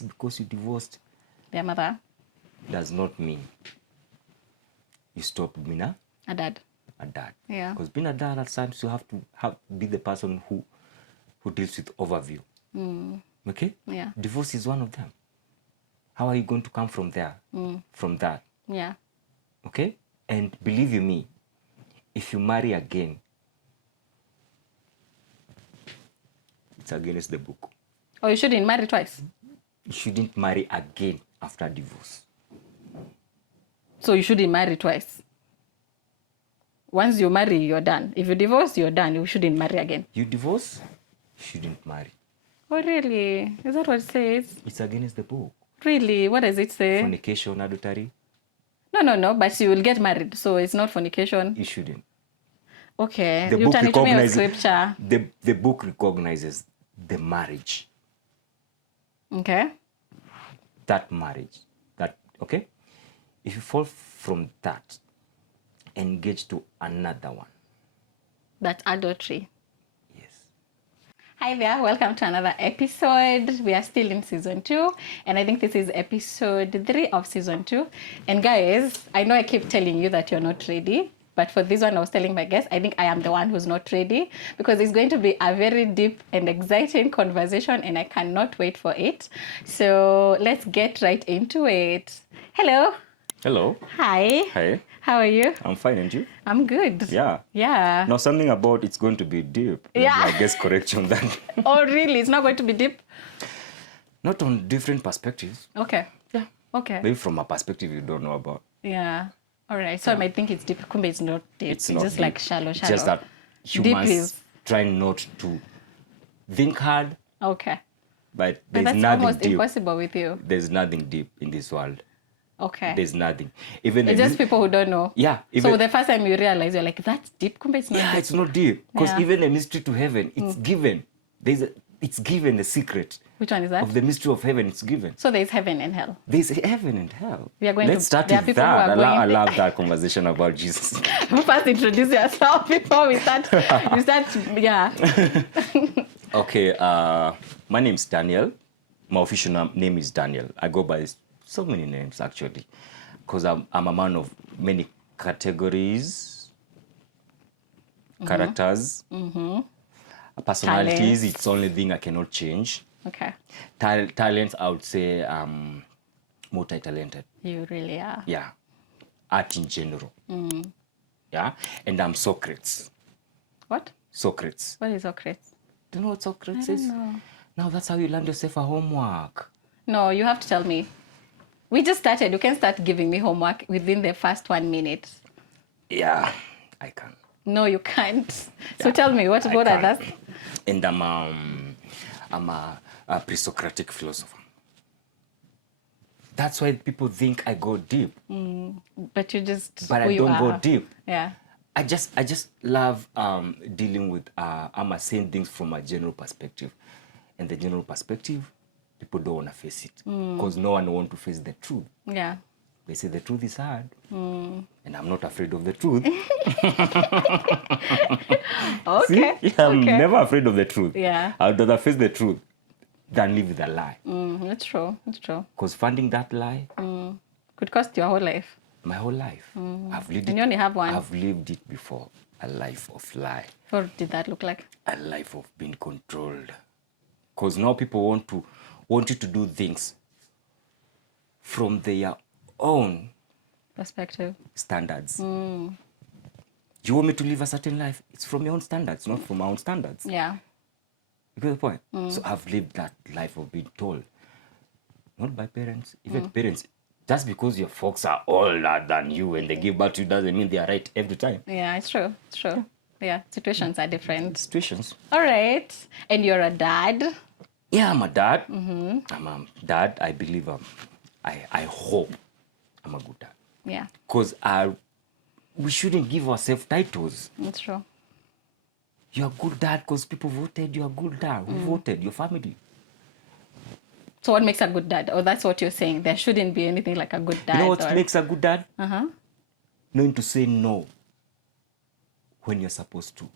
just because you divorced their mother does not mean you stopped being a dad. Yeah. Because being a dad, at times you have to be the person who deals with overview. Okay? Yeah. Divorce is one of them. How are you going to come from there? From that? Yeah. Okay? And believe you me, if you marry again, it's against the book. Oh, you shouldn't marry twice? You shouldn't marry again after divorce. So you shouldn't marry twice? Once you marry, you're done. If you divorce, you're done. You shouldn't marry again. You divorce, you shouldn't marry. Oh, really? Is that what it says? It's against the book. Really? What does it say? Fornication, adultery. No. But you will get married, so it's not fornication. You shouldn't. Okay. The You book turn it to me on recognizes scripture. the book recognizes the marriage. Okay. That marriage. That okay? If you fall from that, engage to another one. That's adultery. Yes. Hi there, welcome to another episode. We are still in season 2, and I think this is episode 3 of season 2. And guys, I know I keep telling you that you're not ready, but for this one, I was telling my guests, I think I am the one who's not ready, because it's going to be a very deep and exciting conversation, and I cannot wait for it. So let's get right into it. Hello. Hello. Hi. Hi. How are you? I'm fine, and you? I'm good. Yeah. Yeah. Now something about it's going to be deep. Yeah. I guess correct you on that. Oh, really? It's not going to be deep? Not on different perspectives. Okay. Yeah. Okay. Maybe from a perspective you don't know about. Yeah. All right. So I might think it's deep. Kumbe it's not deep. It's not just deep. like shallow. It's just that Deep humans is... try not to think hard, Okay. but But there's that's nothing almost deep. impossible with you. There's nothing deep in this world. Okay. There's nothing. Even It's just people who don't know. Yeah. So the first time you realize, you're like, that's deep. Kumbe it's not Yeah, deep. it's not deep. Because Yeah. even the mystery to heaven, it's given. It's given the secret Which one is that? of the mystery of heaven. It's given. So there's heaven and hell. There's heaven and hell. We are going Let's to- start there are with people who that. are I going- love that conversation about Jesus. First introduce yourself before we start. Yeah. Okay, my name is Daniel. My official name is Daniel. I go by so many names, actually, because I'm a man of many categories, characters, personalities. Talents. It's the only thing I cannot change. Okay. Talents, I would say multi-talented. You really are. Yeah. Art in general. Yeah. And I'm Socrates. What? Socrates. What is Socrates? Do you know what Socrates I is? don't know. No, that's how you learn yourself a homework. No, you have to tell me. We just started. You can start giving me homework within the first 1 minute. Yeah, I can. No, you can't. So Yeah, tell me, what I are can. that? And I'm a pre-Socratic philosopher. That's why people think I go deep, But you just... but who I you don't go are. deep. Yeah. I just love dealing with I'm saying things from a general perspective, and the general perspective, people don't want to face it because no one wants to face the truth. Yeah. They say the truth is hard, and I'm not afraid of the truth. Okay. See? Yeah, I'm Okay. never afraid of the truth. Yeah. I'd rather face the truth than live with a lie. That's true. That's true. Because finding that lie, Could cost your whole life. my whole life, I've lived And it. you only have one. I've lived it before. A life of lie. What did that look like? A life of being controlled. Because now people want you to do things from their own Perspective. standards. You want me to live a certain life? It's from your own standards, not from my own standards. Yeah. You get the point? So I've lived that life of being told. Not by parents, even parents. Just because your folks are older than you and they give birth to you doesn't mean they are right every time. Yeah, it's true. It's true. Yeah, situations are different. Situations. All right. And you're a dad. Yeah, I'm a dad. I'm a dad. I believe I hope I'm a good dad. Yeah, Because we shouldn't give ourselves titles. that's true. You're a good dad because people voted you're a good dad. Who voted? Your family. So what makes a good dad? Oh, that's what you're saying. There shouldn't be anything like a good dad. You know what or... makes a good dad? Uh-huh. Knowing to say no when you're supposed to.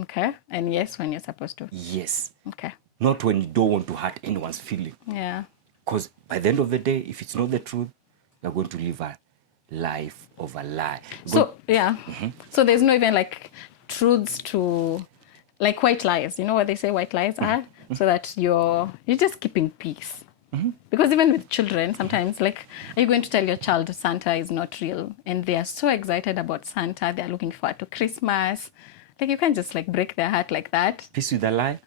Okay. And yes, when you're supposed to. Yes. Okay. Not when you don't want to hurt anyone's feeling. Yeah. Because by the end of the day, if it's not the truth, you're going to live a life of a lie. So, yeah. So there's no even like truths to, like white lies. You know what they say white lies are? So that you're just keeping peace. Because even with children, sometimes, like, are you going to tell your child Santa is not real? And they are so excited about Santa. They are looking forward to Christmas. Like, you can't just, like, break their heart like that. Peace with a lie?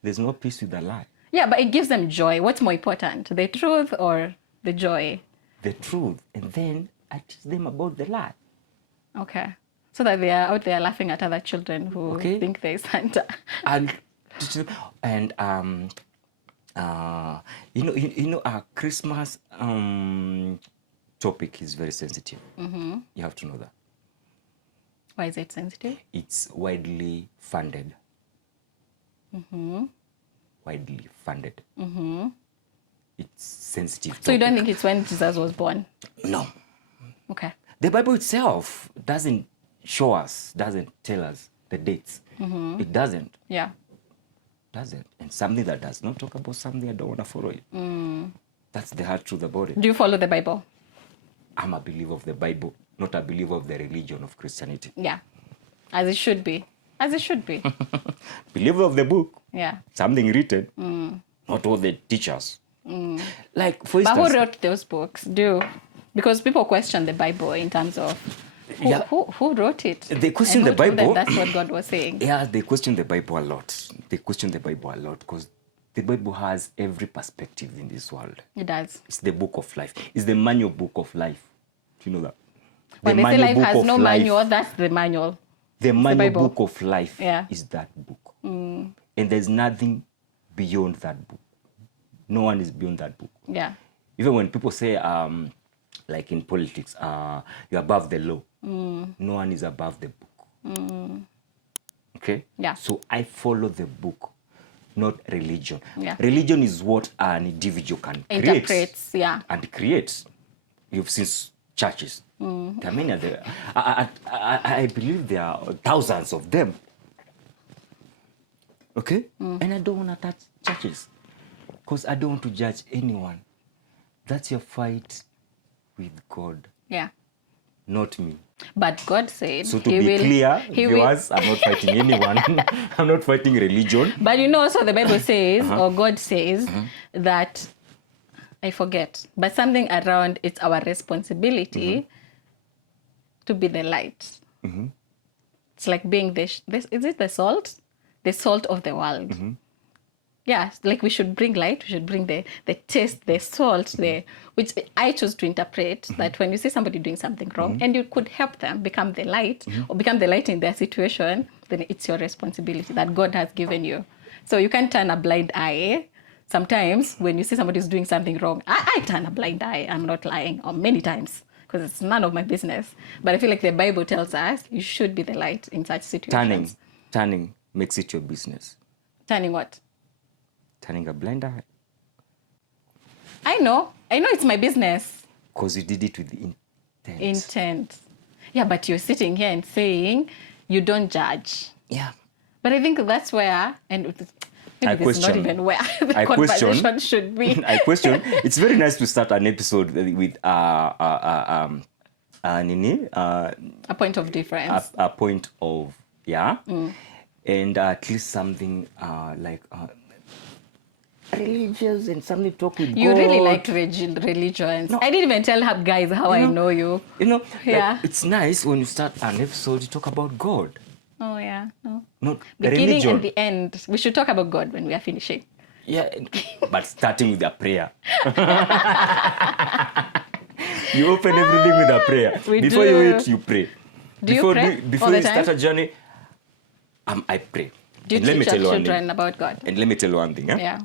There's no peace with a lie. Yeah, but it gives them joy. What's more important, the truth or the joy? The truth. And then I teach them about the lie. Okay. So that they are out there laughing at other children who think they're Santa. And our Christmas topic is very sensitive. You have to know that. Why is it sensitive? It's widely funded. Widely funded. It's sensitive. So you don't think it's when Jesus was born? No. Okay. The Bible itself doesn't show us, doesn't tell us the dates. It doesn't. Yeah. Doesn't. And something that does not talk about something, I don't want to follow it. That's the hard truth about it. Do you follow the Bible? I'm a believer of the Bible, not a believer of the religion of Christianity. Yeah. As it should be. As it should be. Believer of the book. Yeah. Something written. Not all the teachers. Like, for instance... But who wrote those books? Because people question the Bible in terms of who wrote it? They question the Bible. That's what God was saying. Yeah, they question the Bible a lot. They question the Bible a lot because the Bible has every perspective in this world. It does. It's the book of life. It's the manual book of life. Do you know that? When they say life has no manual, that's the manual. The manual book of life is that book. Mm. And there's nothing beyond that book. No one is beyond that book. Yeah. Even when people say, like in politics, you're above the law. No one is above the book. Okay? Yeah. So I follow the book, not religion. Yeah. Religion is what an individual can interprets, and creates. You've seen churches. There are many. I believe there are thousands of them. Okay? And I don't want to touch churches because I don't want to judge anyone. That's your fight with God. Yeah. Not me. But God said... So to be clear, viewers, I'm not fighting anyone. I'm not fighting religion. But you know also the Bible says, or God says, that, I forget, but something around it's our responsibility to be the light. It's like being is it the salt? The salt of the world. Yeah, like we should bring light, we should bring the taste, the salt, which I choose to interpret that when you see somebody doing something wrong and you could help them become the light or become the light in their situation, then it's your responsibility that God has given you. So you can't turn a blind eye. Sometimes when you see somebody who's doing something wrong, I turn a blind eye. I'm not lying, or many times, because it's none of my business. But I feel like the Bible tells us you should be the light in such situations. Turning makes it your business. Turning what? Turning a blind eye. I know it's my business. Because you did it with Intent. Yeah, but you're sitting here and saying you don't judge. Yeah. But I think that's where, and maybe this is not even where the conversation should be. I question. It's very nice to start an episode with a point of difference. A point of, and at least something like... religious and something to talk with you God. Really liked religions. No. I didn't even tell guys how I know you. Like, it's nice when you start an episode to talk about God. Oh yeah, no. Not beginning religion. and the end. We should talk about God when we are finishing. Yeah, but starting with a prayer. You open everything with a prayer. Before you eat, you pray. Do you pray? Before you start a journey, I pray. Do you teach your children about God? And let me tell you one thing. Yeah.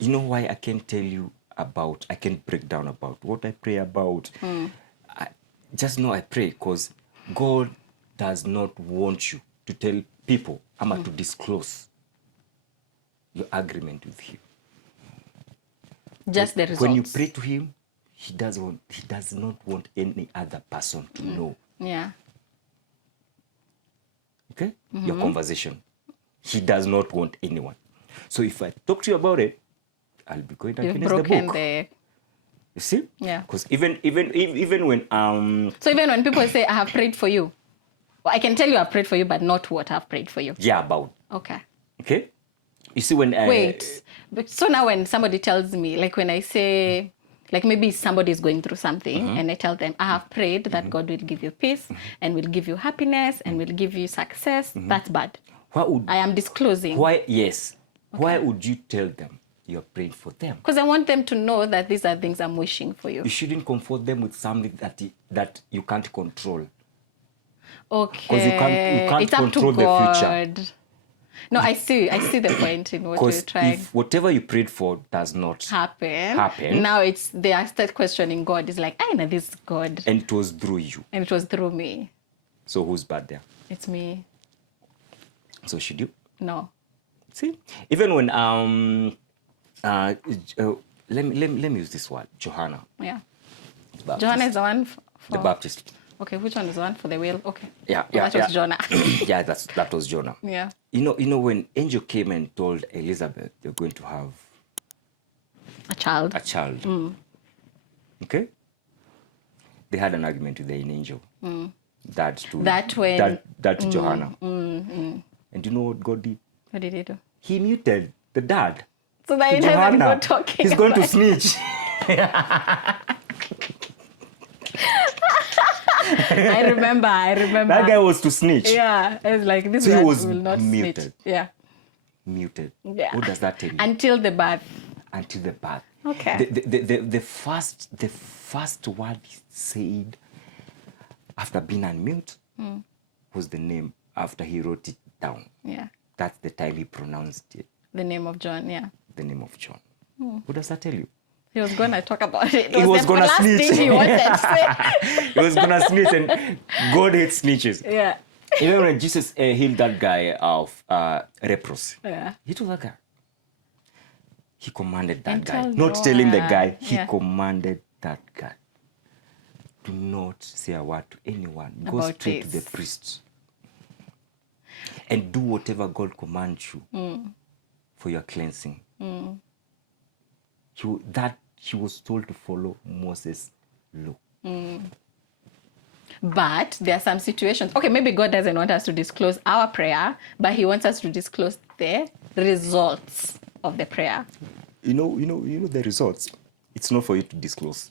You know why I can't tell you about, I can't break down about what I pray about. I just know I pray because God does not want you to tell people, to disclose your agreement with Him. Just the results. When you pray to Him, He does not want any other person to know. Yeah. Okay? Your conversation. He does not want anyone. So if I talk to you about it, I'll be going You've against the broken book. You see? Yeah. Because even when So even when people say, I have prayed for you, well, I can tell you I've prayed for you, but not what I've prayed for you. yeah, about Okay. okay. You see when Wait. But so now when somebody tells me, like when I say, like maybe somebody is going through something and I tell them, I have prayed that God will give you peace and will give you happiness and will give you success, that's bad. I am disclosing. Why? Yes. Why would you tell them you're praying for them? Because I want them to know that these are things I'm wishing for you. You shouldn't comfort them with something that you can't control. Okay. You can't it's up control to the God. future. No, I see the point in what you're Because trying if whatever you prayed for does not happen, now they are start questioning God. It's like, I know this is God. And it was through you. And it was through me. So who's bad there? It's me. So should you? No. See? Even when let me use this word, Johanna. Yeah. Baptist. Johanna is the one for The Baptist. Okay, which one is the one for the whale? Okay. Yeah, That was Jonah. yeah, that was Jonah. Yeah. You know when angel came and told Elizabeth they're going to have A child. Okay? They had an argument with the angel. That to Johanna. And you know what God did? What did he do? He muted the dad. So that he doesn't go talking. He's going to snitch. I remember. That guy was to snitch. Yeah, it's like this So he man was will not muted. snitch. Yeah. Muted. Yeah. What does that tell you? Until the birth. Until the birth. Okay. The first word he said after being unmute was the name after he wrote it down. Yeah. That's the time he pronounced it. The name of John, yeah. The name of John. What does that tell you? He was going to talk about it. He was going to last snitch. thing he wanted to say. He was going to snitch, and God hates snitches. Yeah. Even when Jesus healed that guy of leprosy, Yeah. he told that guy. He commanded that And guy. tell Not telling the Noah. guy, he Yeah. commanded that guy. Do not say a word to anyone. Go About straight to this. the priest. And do whatever God commands you for your cleansing. He was told to follow Moses' law. But there are some situations. Okay, maybe God doesn't want us to disclose our prayer, but he wants us to disclose the results of the prayer. You know the results. It's not for you to disclose.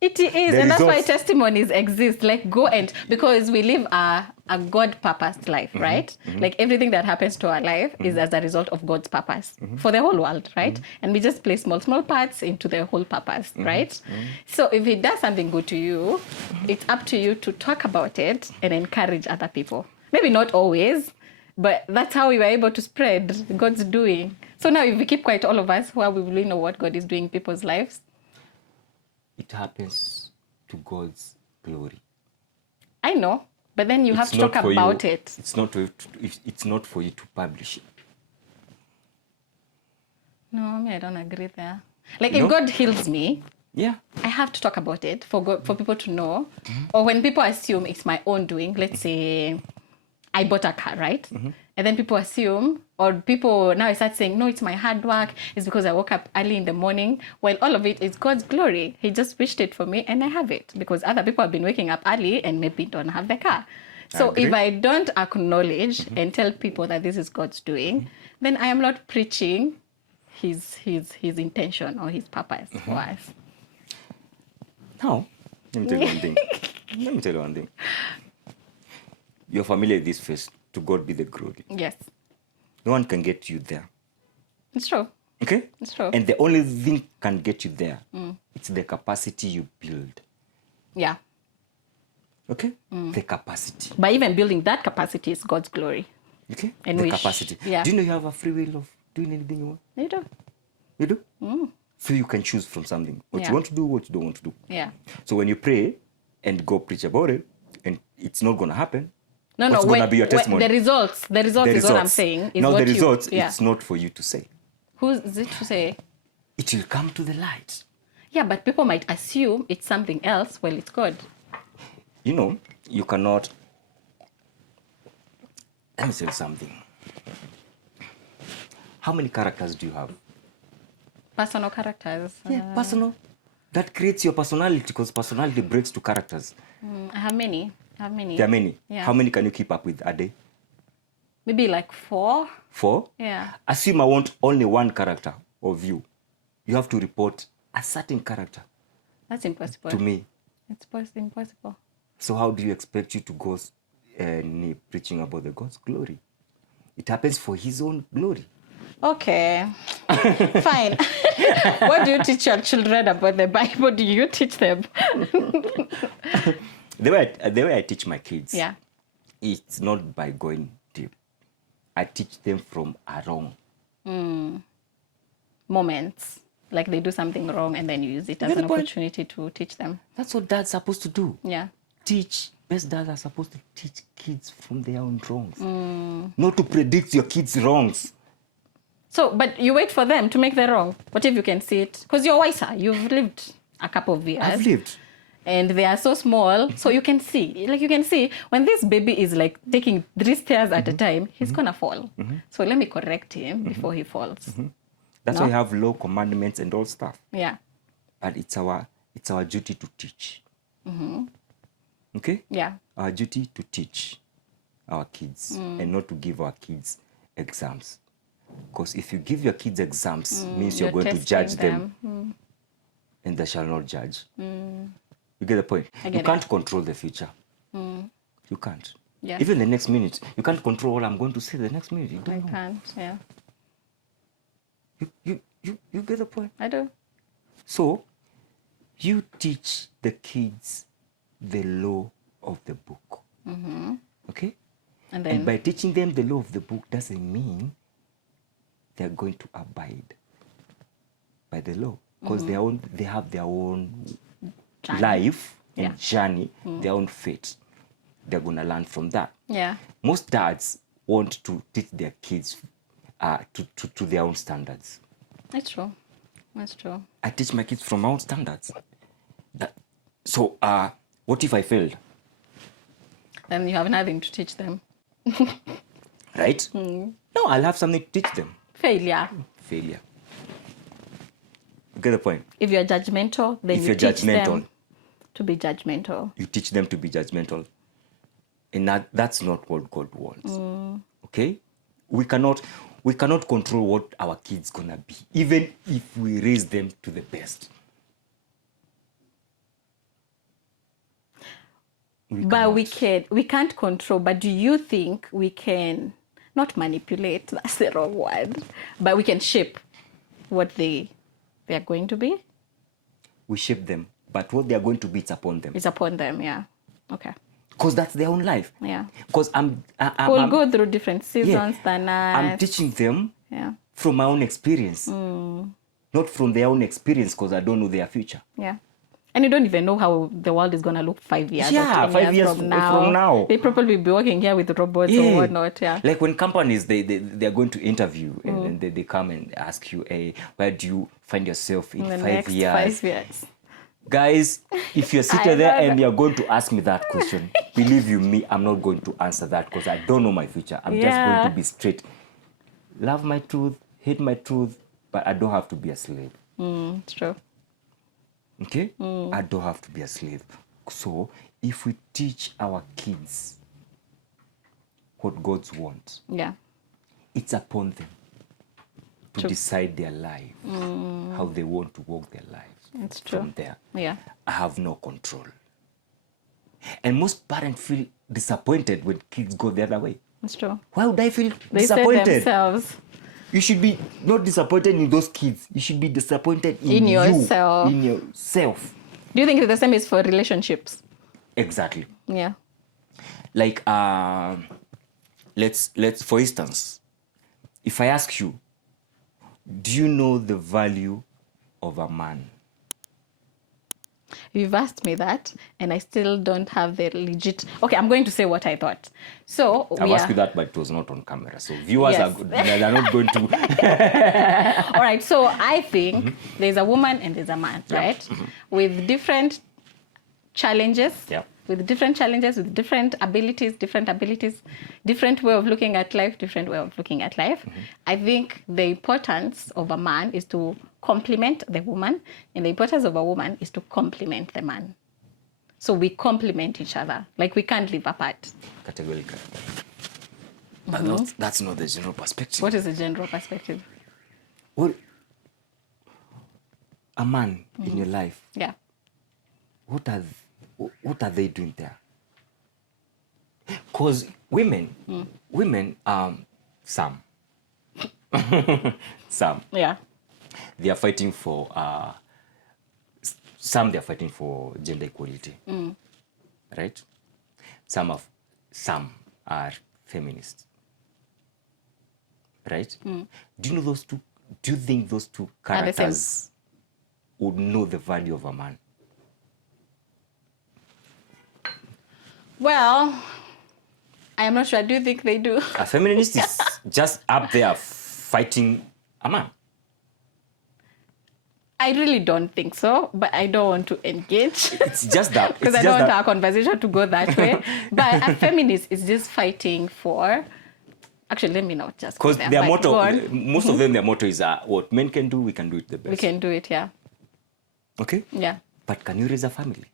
It is, The and that's why results. testimonies exist. Like, go and, because we live a God-purposed life, right? Like, everything that happens to our life is as a result of God's purpose for the whole world, right? And we just play small parts into the whole purpose, right? So if he does something good to you, it's up to you to talk about it and encourage other people. Maybe not always, but that's how we were able to spread God's doing. So now if we keep quiet, all of us, how will we know what God is doing in people's lives? It happens to God's glory. I know, but then you have It's to not talk for about you. it. It's not for you to publish it. No, I don't agree there. Like, No? if God heals me, Yeah. I have to talk about it for people to know. Or when people assume it's my own doing, let's say I bought a car, right? And then people assume, or people now start saying, no, it's my hard work. It's because I woke up early in the morning. Well, all of it is God's glory. He just wished it for me and I have it. Because other people have been waking up early and maybe don't have the car. So agree. if I don't acknowledge and tell people that this is God's doing, then I am not preaching his intention or his purpose for us. Now, let me tell you one thing. You're familiar with this phrase, to God be the glory. Yes, No one can get you there. it's true. Okay? It's true. And the only thing can get you there, it's the capacity you build. Yeah. Okay? The capacity. But even building that capacity is God's glory. Okay? And the wish. capacity. Yeah. Do you know you have a free will of doing anything you want? You do. You do? So you can choose from something. What Yeah. you want to do, what you don't want to do. Yeah. So when you pray and go preach about it, and it's not going to happen, No, what's no. going to be your testimony? The results is what I'm saying. Is now what the results, yeah. it's not for you to say. Who is it to say? It will come to the light. Yeah, but people might assume it's something else. Well, it's God. You know, you cannot... Let me tell you something. How many characters do you have? Personal characters. Yeah, personal. That creates your personality because personality breaks to characters. I have many. There are many. Yeah. How many can you keep up with a day? Maybe like 4. 4? Yeah. Assume I want only one character of you. You have to report a certain character That's impossible. to me. It's impossible. So how do you expect you to go preaching about the God's glory? It happens for his own glory. Okay. Fine. What do you teach your children about the Bible? Do you teach them? The way I teach my kids, Yeah. it's not by going deep. I teach them from a wrong. Moments. Like they do something wrong and then you use it as an opportunity to teach them. That's what dad's supposed to do. Yeah. Teach. Best dads are supposed to teach kids from their own wrongs. Not to predict your kids' wrongs. So, but you wait for them to make the wrong. What if you can see it? Because you're wiser. You've lived a couple of years. I've lived. And they are so small, so you can see. Like you can see, when this baby is like taking 3 stairs at a time, he's gonna fall. So let me correct him before he falls. That's why we have law, commandments, and all stuff. Yeah. But it's our duty to teach. Okay? Yeah. Our duty to teach our kids and not to give our kids exams. Because if you give your kids exams, means you're going to judge them, and they shall not judge. You get the point? You can't control the future. You can't. Yeah. Even the next minute, you can't control what I'm going to say the next minute. You don't know. Can't. Yeah. You get the point? I do. So, you teach the kids the law of the book. Okay? And then by teaching them the law of the book doesn't mean they're going to abide by the law. Because they have their own journey. Life and journey, their own fate. They're going to learn from that. Yeah. Most dads want to teach their kids to their own standards. That's true. That's true. I teach my kids from my own standards. So, what if I failed? Then you have nothing to teach them. Right? No, I'll have something to teach them. Failure. Failure. You get the point? If you're judgmental, then you teach them to be judgmental. You teach them to be judgmental. And that's not what God wants. Okay? We cannot control what our kids gonna be, even if we raise them to the best. We can't control, but do you think we can not manipulate, that's the wrong word, but we can shape what they are going to be? We shape them, but what they are going to be, it's upon them. It's upon them, yeah. Okay. Because that's their own life. Yeah. Because we'll go through different seasons than us. I'm teaching them from my own experience. Not from their own experience, because I don't know their future. Yeah. And you don't even know how the world is going to look 5 years or 10 5 years from now. They probably be working here with robots or whatnot. Yeah. Like when companies, they're going to interview and they come and ask you, hey, where do you find yourself in 5 years? 5 years. Guys, if you're sitting there and you're going to ask me that question, believe you me, I'm not going to answer that because I don't know my future. I'm just going to be straight. Love my truth, hate my truth, but I don't have to be a slave. It's true. Okay? I don't have to be a slave. So, if we teach our kids what God wants, it's upon them to decide their life, how they want to walk their lives. It's true. From there, I have no control. And most parents feel disappointed when kids go the other way. It's true. Why would I feel disappointed? They themselves. You should be not disappointed in those kids. You should be disappointed in yourself. In yourself. Do you think the same is for relationships? Exactly. Yeah. Like, let's for instance, if I ask you, do you know the value of a man? You've asked me that, and I still don't have the legit... Okay, I'm going to say what I thought. So, I've asked you that, but it was not on camera. So viewers they're not going to... All right, so I think there's a woman and there's a man, right? With different challenges, with different challenges, with different abilities, different way of looking at life, I think the importance of a man is to complement the woman, and the importance of a woman is to complement the man. So we complement each other. Like, we can't live apart. Categorically. That's not the general perspective. What is the general perspective? Well, a man in your life, Yeah. what are they doing there? Because women, some, Yeah. they are fighting for, some they are fighting for gender equality, right? Some are feminists, right? Do you know those two? Do you think those two characters would know the value of a man? Well, I am not sure. Do you think they do? A feminist is just up there fighting a man. I really don't think so, but I don't want to engage. It's just that. Because I don't want our conversation to go that way. But a feminist is just fighting for... Actually, let me not just go because there. their But motto, go on. most of them, their motto is what men can do, we can do it the best. We can do it, yeah. Okay? Yeah. But can you raise a family?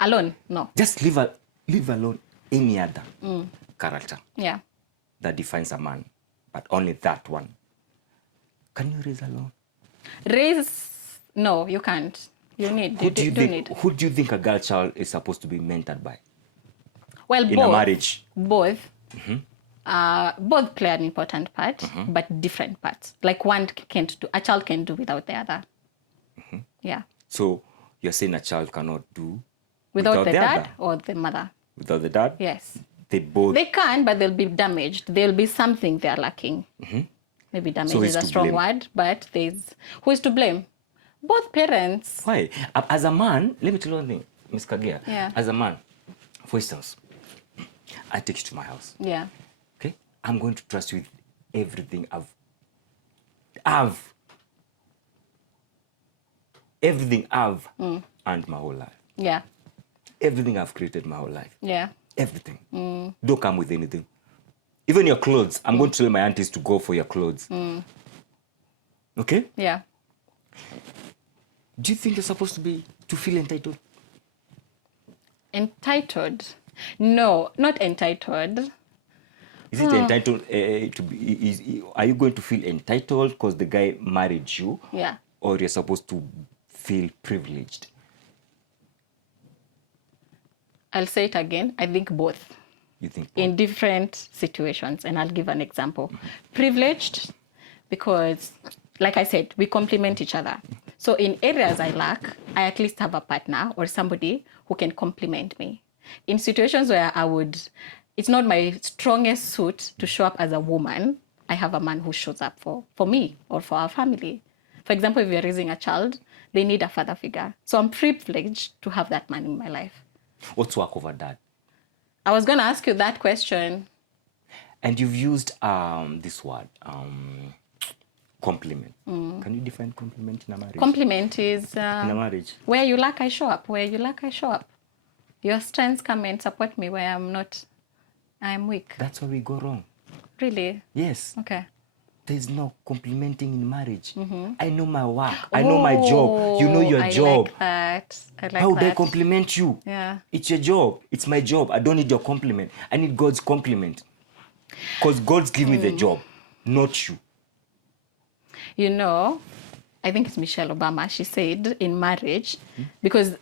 Alone? No. Just leave alone any other character Yeah. that defines a man, but only that one. Can you raise alone? Raise... No, you can't. You need... Who do you think a girl child is supposed to be mentored by? Well, in a marriage? Both. Both play an important part, but different parts. Like, one can't do... A child can do without the other. Yeah. So you're saying a child cannot do Without the dad other? or the mother? Without the dad? Yes. They both... They can, but they'll be damaged. There'll be something they're lacking. Maybe damage So is a to strong blame? word, but who is to blame? Both parents. Why? As a man, let me tell you one thing, Ms. Kagia. Yeah. As a man, for instance, I take you to my house. Yeah. Okay? I'm going to trust you with everything I've earned my whole life. Yeah. Everything I've created my whole life. Yeah. Everything. Don't come with anything. Even your clothes. I'm going to tell my aunties to go for your clothes. Okay? Yeah. Do you think you're supposed to feel entitled? Entitled? No, not entitled. Is it entitled to be? Are you going to feel entitled because the guy married you? Yeah. Or you're supposed to feel privileged? I'll say it again. I think both. You think both? In different situations, and I'll give an example. Privileged because, like I said, we complement each other. So in areas I lack, I at least have a partner or somebody who can complement me. In situations where it's not my strongest suit to show up as a woman, I have a man who shows up for me or for our family. For example, if you're raising a child, they need a father figure. So I'm privileged to have that man in my life. What's work over that? I was going to ask you that question. And you've used this word, compliment. Can you define compliment in a marriage? Compliment is... in a marriage. Where you lack, I show up. Where you lack, I show up. Your strengths come and support me where I'm weak. That's where we go wrong. Really? Yes. Okay. There's no complimenting in marriage. I know my work. I know my job. You know your job. I like that. How would I compliment you? Yeah. It's your job. It's my job. I don't need your compliment. I need God's compliment. Because God's give me the job, not you. You know, I think it's Michelle Obama. She said in marriage, because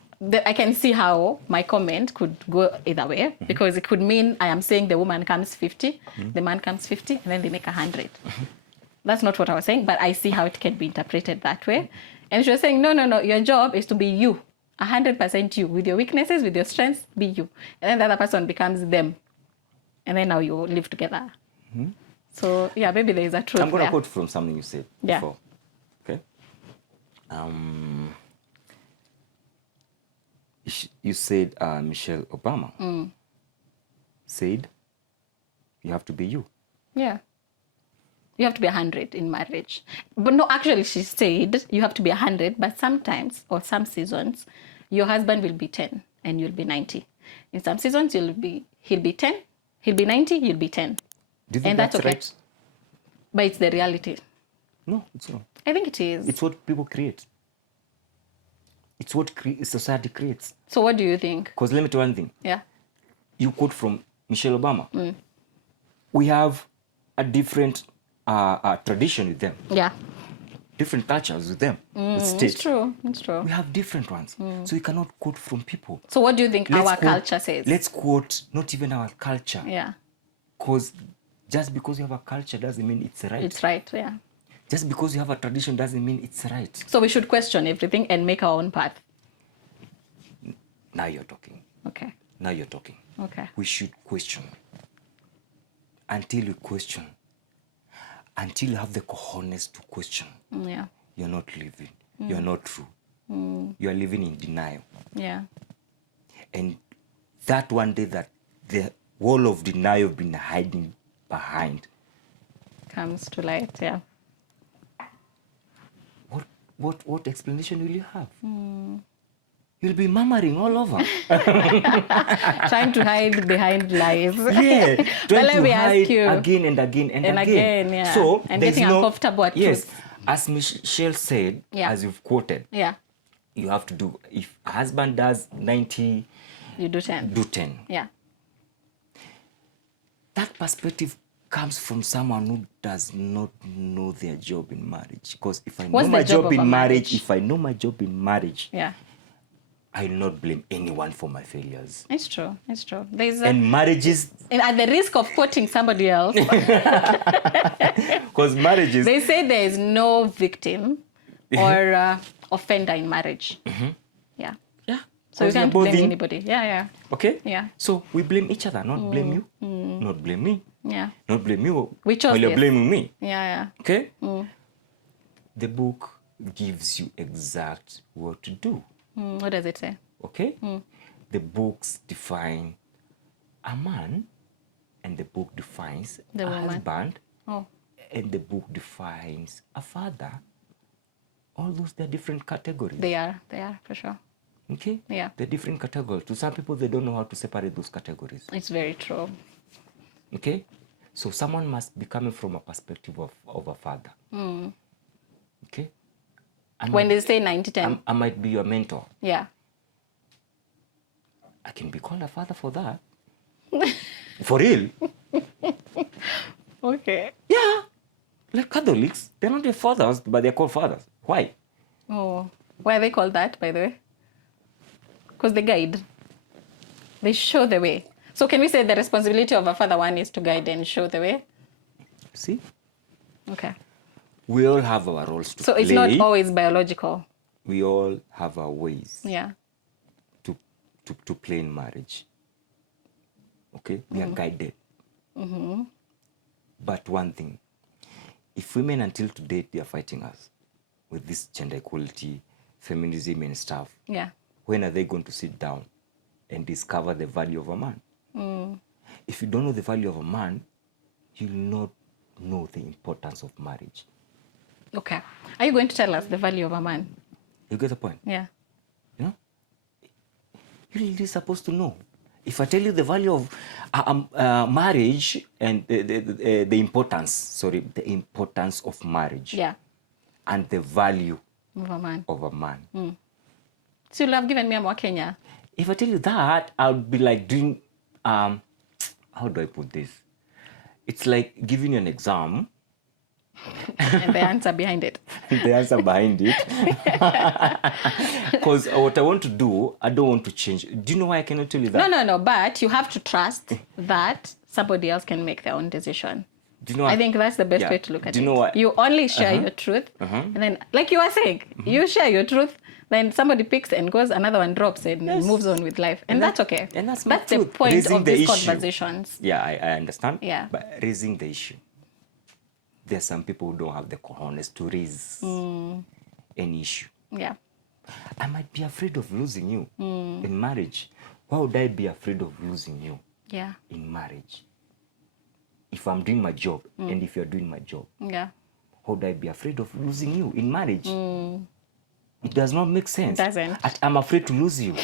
I can see how my comment could go either way, because it could mean I am saying the woman comes 50, the man comes 50, and then they make 100. That's not what I was saying, but I see how it can be interpreted that way. And she was saying, no, your job is to be you, 100% you, with your weaknesses, with your strengths, be you. And then the other person becomes them. And then now you live together. So, yeah, maybe there is a truth I'm going to there. quote from something you said before. Okay? You said Michelle Obama said you have to be you. Yeah. You have to be 100 in marriage. But no, actually, she said you have to be 100, but sometimes, or some seasons, your husband will be 10 and you'll be 90. In some seasons, he'll be 10, he'll be 90, you'll be 10. Do you think And that's okay. right? But it's the reality. No, it's not. I think it is. It's what people create. It's what society creates. So what do you think? Because let me tell you one thing. Yeah. You quote from Michelle Obama. We have a different tradition with them. Yeah. Different cultures with them. With states. It's true. It's true. We have different ones. So we cannot quote from people. So what do you think our culture says? Let's quote not even our culture. Yeah. Because just because you have a culture doesn't mean it's right. It's right, yeah. Just because you have a tradition doesn't mean it's right. So we should question everything and make our own path. Now you're talking. Okay. Now you're talking. Okay. We should question. Until you question, until you have the cojones to question, Yeah. you're not living. You're not true. You are living in denial. Yeah. And that one day that the wall of denial you've been hiding behind Comes to light, yeah. what explanation will you have? You'll be murmuring all over. Trying to hide behind lies. Yeah, But trying let to me ask hide you. again and again and And again, yeah. So And there's getting uncomfortable at yes, truth. as Michelle said, Yeah. as you've quoted, Yeah. you have to do, if a husband does 90, You do 10. do 10. Yeah. That perspective comes from someone who does not know their job in marriage. Because if I know What's my the job job of a in marriage, marriage? if I know my job in marriage, Yeah. I will not blame anyone for my failures. It's true. It's true. There's And marriages, and at the risk of quoting somebody else, because marriages, they say there is no victim or offender in marriage. Yeah. yeah. So you 'cause you're can't both blame in- anybody. Yeah, yeah. Okay? Yeah. So we blame each other, not blame you, not blame me, Yeah. not blame you We chose while you're this. blaming me. Yeah, yeah. Okay? The book gives you exact what to do. What does it say? Okay? The books define a man, and the book defines The a woman. husband, Oh. and the book defines a father. All those, they're different categories. They are for sure. Okay? Yeah. They're different categories. To some people, they don't know how to separate those categories. It's very true. Okay? So someone must be coming from a perspective of a father. Okay? When they say 90-10. I might be your mentor. Yeah. I can be called a father for that. For real. Okay. Yeah. Like Catholics, they're not their fathers, but they're called fathers. Why? Oh. Why are they called that, by the way? Because they guide. They show the way. So can we say the responsibility of a father one is to guide and show the way? See? Okay. We all have our roles to So play. it's not always biological. We all have our ways Yeah. to play in marriage. Okay? We are guided. But one thing, if women until today, they are fighting us with this gender equality, feminism and stuff, Yeah. when are they going to sit down and discover the value of a man? If you don't know the value of a man, you'll not know the importance of marriage. Okay. Are you going to tell us the value of a man? You get the point? Yeah. You know? You're really supposed to know. If I tell you the value of marriage and the importance of marriage Yeah. and the value Of a man. of a man. So you'll have given me a more Kenya. If I tell you that, I'll be like doing, how do I put this? It's like giving you an exam. And the answer behind it. The answer behind it. Because what I want to do, I don't want to change. Do you know why I cannot tell you that? No. But you have to trust that somebody else can make their own decision. Do you know I think that's the best Yeah. way to look at Do it. you know what? You only share your truth. And then, like you were saying, you share your truth. Then somebody picks and goes, another one drops and moves on with life. And that's okay. And that's my the truth. point Raising of the these issue. conversations. Yeah, I understand. Yeah. But raising the issue. There are some people who don't have the cojones to raise any issue. Yeah. I might be afraid of losing you in marriage. Why would I be afraid of losing you Yeah. in marriage? If I'm doing my job and if you're doing my job, Yeah. how would I be afraid of losing you in marriage? It does not make sense. It doesn't. I'm afraid to lose you.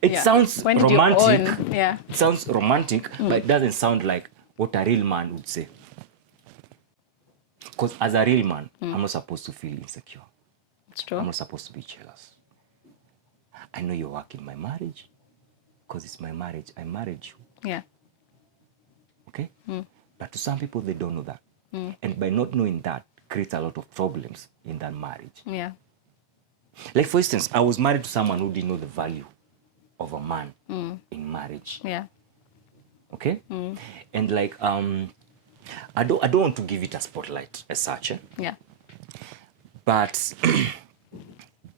It Yeah. sounds When did you romantic. own? Yeah. It sounds romantic, but it doesn't sound like what a real man would say. Because as a real man, I'm not supposed to feel insecure. It's true. I'm not supposed to be jealous. I know you're working my marriage because it's my marriage. I married you. Yeah. Okay? But to some people, they don't know that. And by not knowing that, creates a lot of problems in that marriage. Yeah. Like, for instance, I was married to someone who didn't know the value of a man in marriage. Yeah. Okay? And like, I don't want to give it a spotlight as such. Yeah. But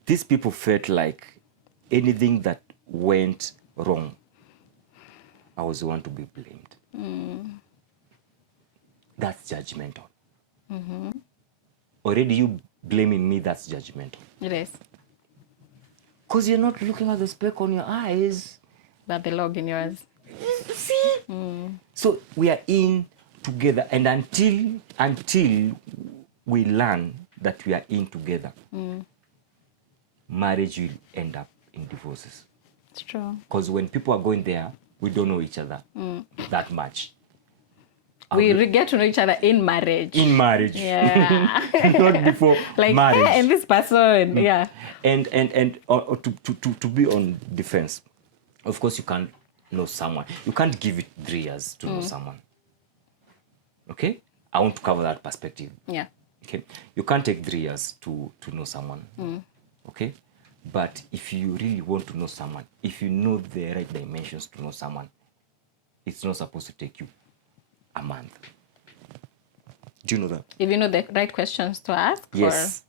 these people felt like anything that went wrong, I was the one to be blamed. That's judgmental. Already you blaming me, that's judgmental. It is. Because you're not looking at the speck on your eyes. But the log in yours. See? So we are in together, and until we learn that we are in together, marriage will end up in divorces. It's true. Because when people are going there, we don't know each other that much. We get to know each other in marriage. In marriage. Yeah. Not before Like, marriage. hey, and this person. Yeah. And to be on defense, of course you can't know someone. You can't give it 3 years to know someone. Okay? I want to cover that perspective. Yeah. Okay? You can't take 3 years to know someone. Okay? But if you really want to know someone, if you know the right dimensions to know someone, it's not supposed to take you a month. Do you know that? If you know the right questions to ask? Yes.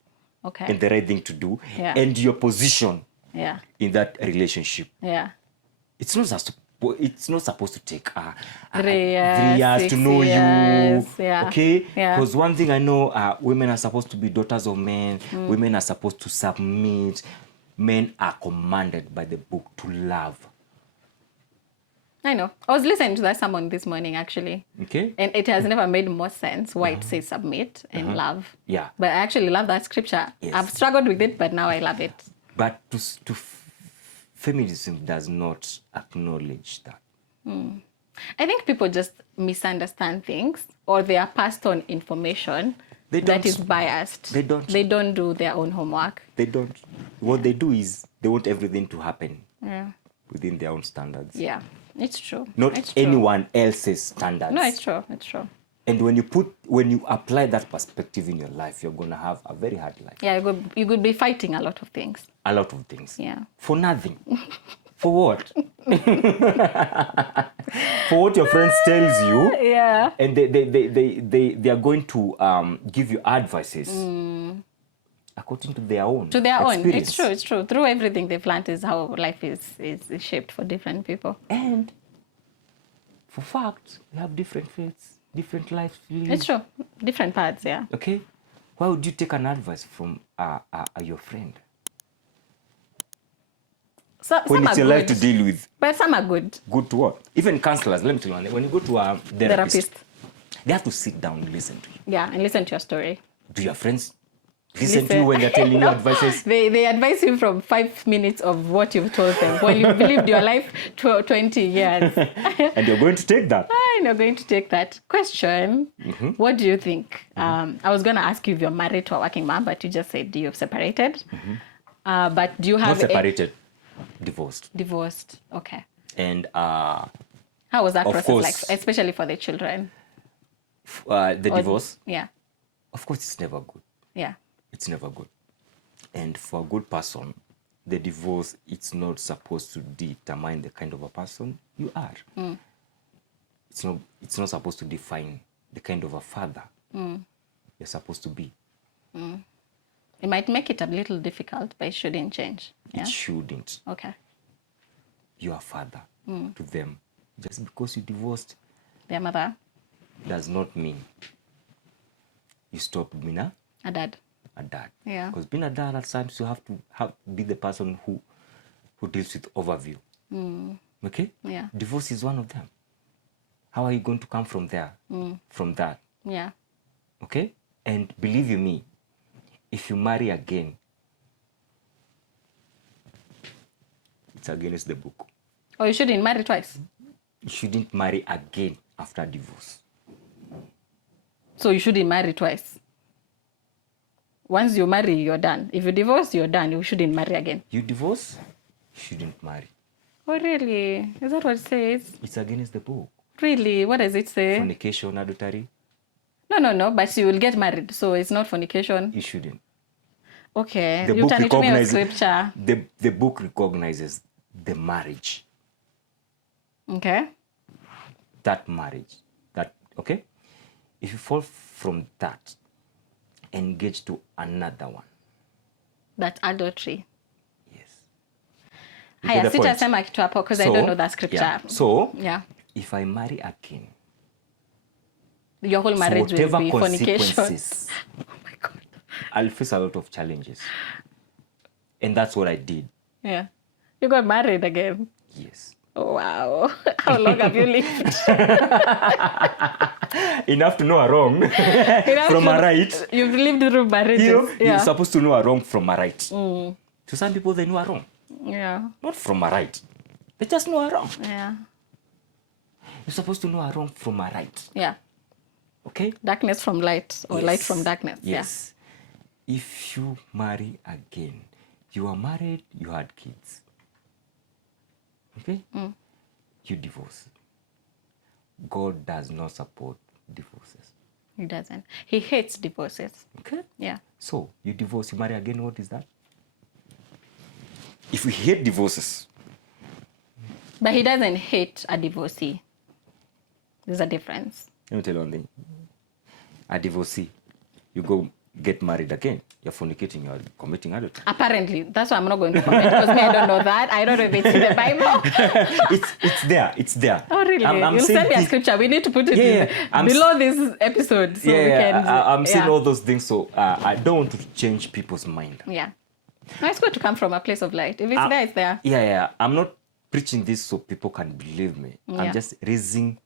Or, okay. And the right thing to do. Yeah. And your position Yeah. in that relationship. Yeah. It's not supposed to take 3 years, 3 years to 6 know years, you. yeah. Okay? Yeah. Because one thing I know, women are supposed to be daughters of men. Women are supposed to submit. Men are commanded by the book to love. I know. I was listening to that sermon this morning, actually. Okay? And it has never made more sense why it says submit and love. Yeah. But I actually love that scripture. Yes. I've struggled with it, but now I love it. But feminism does not acknowledge that. I think people just misunderstand things, or they are passed on information They that don't. is biased. They don't. They don't do their own homework. They don't. What they do is they want everything to happen Yeah. within their own standards. Yeah. It's true. Not It's true. anyone else's standards. No, it's true. It's true. And when you apply that perspective in your life, you're gonna have a very hard life. Yeah, you could be fighting a lot of things. A lot of things. Yeah. For nothing. For what? For what your friends tells you. Yeah. And they are going to give you advices according to their own. To their own. experience. It's true. It's true. Through everything they've learned is how life is shaped for different people. And for fact, we have different faiths, different lives. It's true. Different paths, yeah. Okay? Why would you take an advice from your friend? So, When some it's are your life good, to deal with. but some are good. Good to what? Even counselors, let me tell you one thing. When you go to a therapist, they have to sit down and listen to you. Yeah, and listen to your story. Do your friends listen to you when they're telling you advices? They advise you from 5 minutes of what you've told them when you've lived your life 20 years. And you're going to take that. And you're going to take that question. What do you think? I was going to ask you if you're married to a working mom, but you just said you've separated. But do you have Not separated, divorced. divorced? Okay. And How was that Of process course. like, especially for the children? the Or- divorce, Yeah. of course, it's never good. Yeah. It's never good. And for a good person, the divorce, it's not supposed to determine the kind of a person you are. It's not supposed to define the kind of a father you're supposed to be. It might make it a little difficult, but it shouldn't change. Yeah. It shouldn't. Okay. You're a father to them. Just because you divorced Their mother, does not mean you stop being a a dad. Yeah. Because being a dad, at times you have to be the person who deals with overview. Okay? Yeah. Divorce is one of them. How are you going to come from there? From that? Yeah. Okay? And believe you me, if you marry again, It's against the book. Or you shouldn't marry twice. You shouldn't marry again after divorce. So you shouldn't marry twice. Once you marry, you're done. If you divorce, you're done. You shouldn't marry again. You divorce, you shouldn't marry. Oh, really? Is that what it says? It's against the book. Really? What does it say? Fornication, adultery. No. But you will get married, so it's not fornication. You shouldn't. Okay. The You book turn it to me with recognizes scripture. the book recognizes the marriage. Okay. That marriage. That okay? If you fall from that, engage to another one. That's adultery. Yes. You get Haya, the point? sitasema kitu hapo because I don't know that scripture. Yeah. So, Yeah. if I marry again, Your whole marriage so will whatever be fornication. consequences, Oh my God. I'll face a lot of challenges. And that's what I did. Yeah. You got married again. Yes. Oh, wow. How long have you lived? Enough to know a wrong from a right. You've lived through marriages. You're supposed to know a wrong from a right. To some people, they know a wrong. Yeah. Not from a right. They just know a wrong. Yeah. You're supposed to know a wrong from a right. Yeah. Okay? Darkness from light or light from darkness. Yes. If you marry again, you are married, you had kids. Okay? You divorce. God does not support divorces. He doesn't. He hates divorces. Okay? Yeah. So, you divorce, you marry again, what is that? If we hate divorces, But he doesn't hate a divorcee. There's a difference. let me tell you one thing. A divorcee, you go get married again, you're fornicating, you're committing adultery. Apparently. That's why I'm not going to comment because me, I don't know that. I don't know if it's in the Bible. It's there. Oh, really? I'm You'll saying send me a this- scripture. We need to put it Yeah, below this episode so we can... I'm saying all those things, so I don't want to change people's mind. Yeah. No, it's good to come from a place of light. If it's there, it's there. Yeah. I'm not preaching this so people can believe me. Yeah. I'm just raising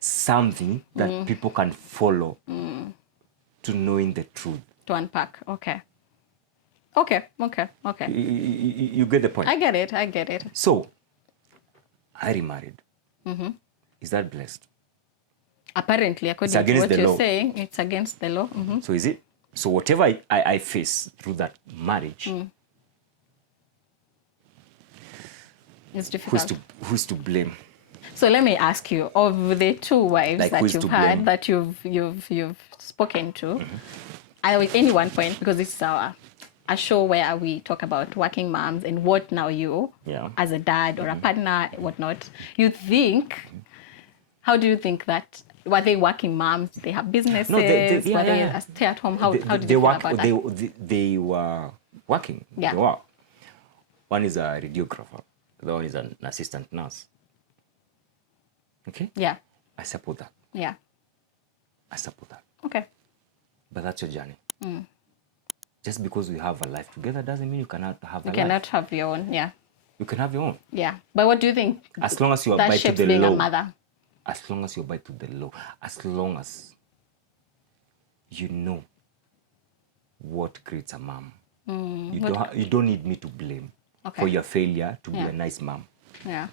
something that people can follow to knowing the truth. To unpack. Okay. You get the point? I get it. So, I remarried. Is that blessed? Apparently, according to against what the you're law. saying, it's against the law. So is it? So whatever I face through that marriage, It's difficult. who's to blame? So let me ask you, of the two wives Like, that who is you've to had, blame? that you've spoken to, at any one point, because this is a show where we talk about working moms and what now you, Yeah. as a dad or a partner, whatnot, you think, how do you think that, were they working moms? Did they have businesses? No, Were they a stay-at-home? How did you feel about that? They were working. Yeah. They were. One is a radiographer. The other one is an assistant nurse. Okay? Yeah, I support that. yeah. I support that. Okay. But that's your journey. Just because we have a life together doesn't mean you cannot have a You life. cannot have your own, yeah. You can have your own. Yeah. But what do you think As long as you that abide to shapes the being law. a mother? As long as you abide to the law. As long as you know what creates a mom. You don't need me to blame for your failure to be a nice mom. Yeah.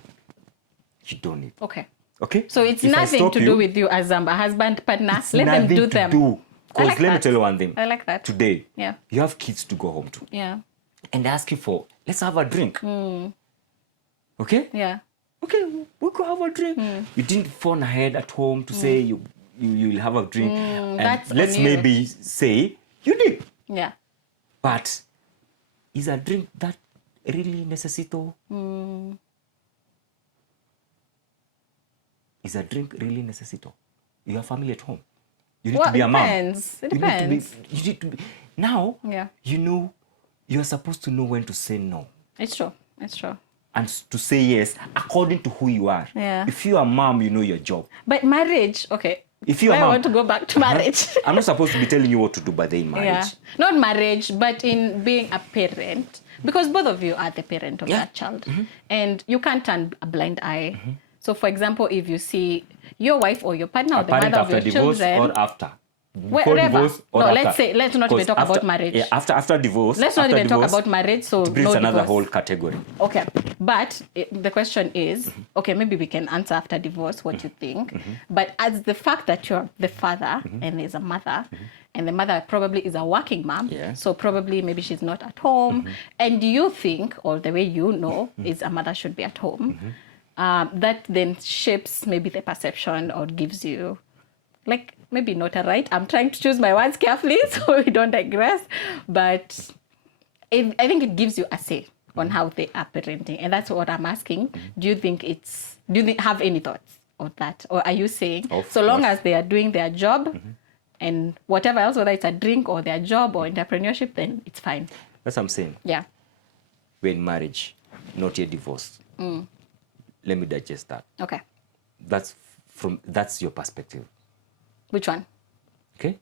You don't need. Okay. Okay? So it's If I nothing stop to do with you as a husband partner. It's Let them nothing do to them. do. I Because like let me that. tell you one thing. I like that. Today, Yeah. you have kids to go home to. Yeah. And they ask you for, let's have a drink. Okay? Yeah. Okay, we could have a drink. You didn't phone ahead at home to say you'll have a drink. And that's let's on you. maybe say you did. Yeah. But is a drink that really necessito? Is a drink really necessito? You have family at home. You need Well, to be a mom. depends. It You need to depends. be, you need to be. Now, Yeah. you know, you're supposed to know when to say no It's true. It's true. and to say yes according to who you are. Yeah. If you're a mom, you know your job. But marriage, okay. If you're a I mom, want to go back to marriage. I'm not supposed to be telling you what to do, but in marriage. Yeah. Not marriage, but in being a parent. Because both of you are the parent of Yeah. that child. And you can't turn a blind eye. So, for example, if you see your wife or your partner or A the parent mother of after your divorce children, or after. before Wherever. divorce or No, after? let's not even 'Cause talk about marriage. Yeah, after divorce. Let's not after even talk divorce, about marriage, so it brings no another divorce. whole category. Okay, but the question is, okay, maybe we can answer after divorce what you think. But as the fact that you're the father and there's a mother, and the mother probably is a working mom, Yeah. so probably maybe she's not at home. And do you think, or the way you know, is a mother should be at home? That then shapes maybe the perception or gives you, like, maybe not a right. I'm trying to choose my words carefully so we don't digress. But I think it gives you a say on how they are parenting. And that's what I'm asking. Do you think do you have any thoughts on that? Or are you saying, Of so long course. as they are doing their job and whatever else, whether it's a drink or their job or entrepreneurship, then it's fine? That's what I'm saying. Yeah. We're in marriage, not yet divorced. Let me digest that. Okay. That's your perspective. Which one? Okay?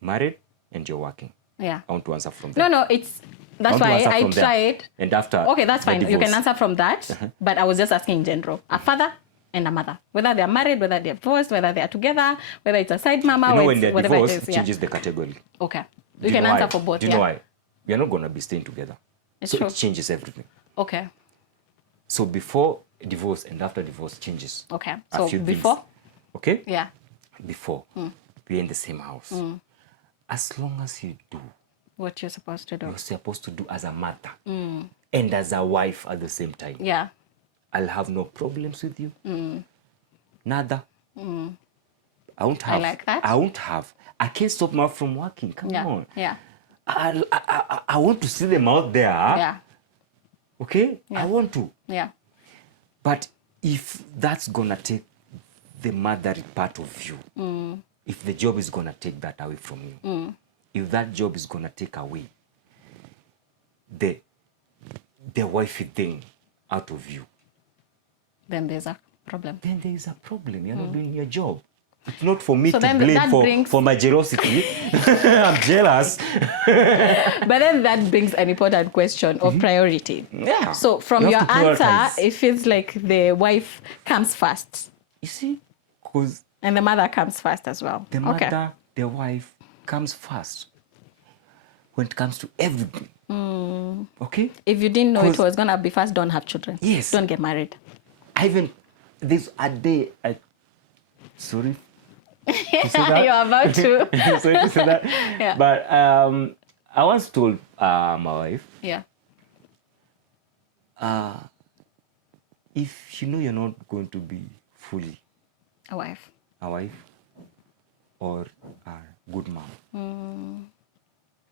Married and you're working. Yeah. I want to answer from there. No, that's why I from there. tried. And after. Okay, that's the fine. You can divorce. answer from that. But I was just asking in general. A father and a mother. Whether they're married, whether they're divorced, whether they're together, whether it's a side mama, You know, or when it's they're whatever it divorced, is. it changes the category. Okay. Do You can know answer why? for both. Do you know why? You're not going to be staying together. It's so true. it changes everything. Okay. So before divorce and after divorce changes. Okay. a So few things. before? Okay? Yeah. Before. We're in the same house. As long as you do What you're supposed to do. you're supposed to do as a mother and as a wife at the same time. Yeah. I'll have no problems with you. Nada. I won't have. I like that. I won't have. I can't stop them from working. Come Yeah. on. Yeah. I want to see them out there. Yeah. Okay? Yeah. I want to. Yeah. But if that's going to take the motherly part of you, if the job is going to take that away from you, if that job is going to take away the wifey thing out of you, Then there's a problem. then there is a problem. You're not doing your job. It's not for me So to then blame that brings- for my jealousy. I'm jealous. But then that brings an important question of priority. Yeah. So from You your have to answer, prioritize. it feels like the wife comes first You see? Because and the mother comes first as well. the mother, the wife, comes first when it comes to everything. Okay? If you didn't know it 'Cause- was going to be first, don't have children. Yes. Don't get married. There's a day, sorry to say that. You're about to. Sorry to say that. Yeah. But I once told my wife, Yeah. if you know you're not going to be fully A wife. a wife or a good mom,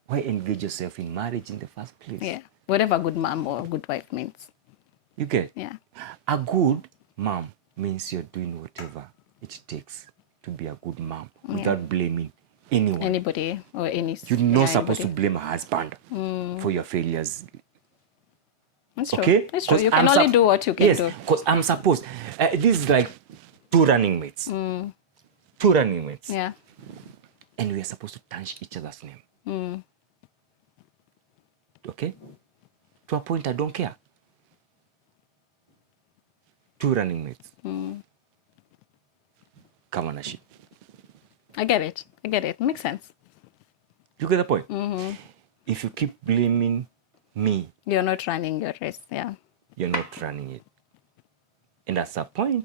why engage yourself in marriage in the first place? Yeah. Whatever good mom or good wife means. You get? Yeah. A good mom means you're doing whatever it takes to be a good mom without blaming anyone. Anybody or any. You're not yeah, supposed to anybody. blame a husband for your failures. It's true. Okay? It's true. 'Cause You can I'm only do what you can yes, do. because I'm supposed. This is like two running mates. Two running mates. Yeah. And we are supposed to tarnish each other's name. Okay? To a point I don't care. Two running mates. Come on, Ashi. I get it. I get it. Makes sense. You get the point? If you keep blaming me, You're not running your race. Yeah. you're not running it. And at some point,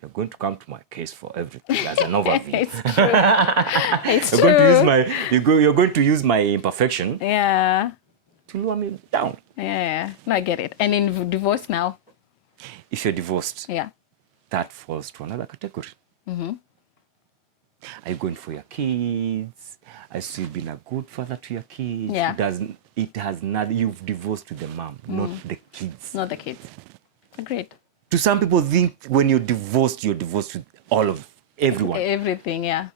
you're going to come to my case for everything as an overview. It's true. It's You're true. going to use you're going to use my imperfection Yeah. to lower me down. Yeah. No, I get it. And in divorce now. If you're divorced, Yeah. that falls to another category. Are you going for your kids? Are you still being a good father to your kids? Yeah. It has nothing. You've divorced with the mom, not the kids. Not the kids. Agreed. To some people, think when you're divorced with all of everyone. Everything. Yeah.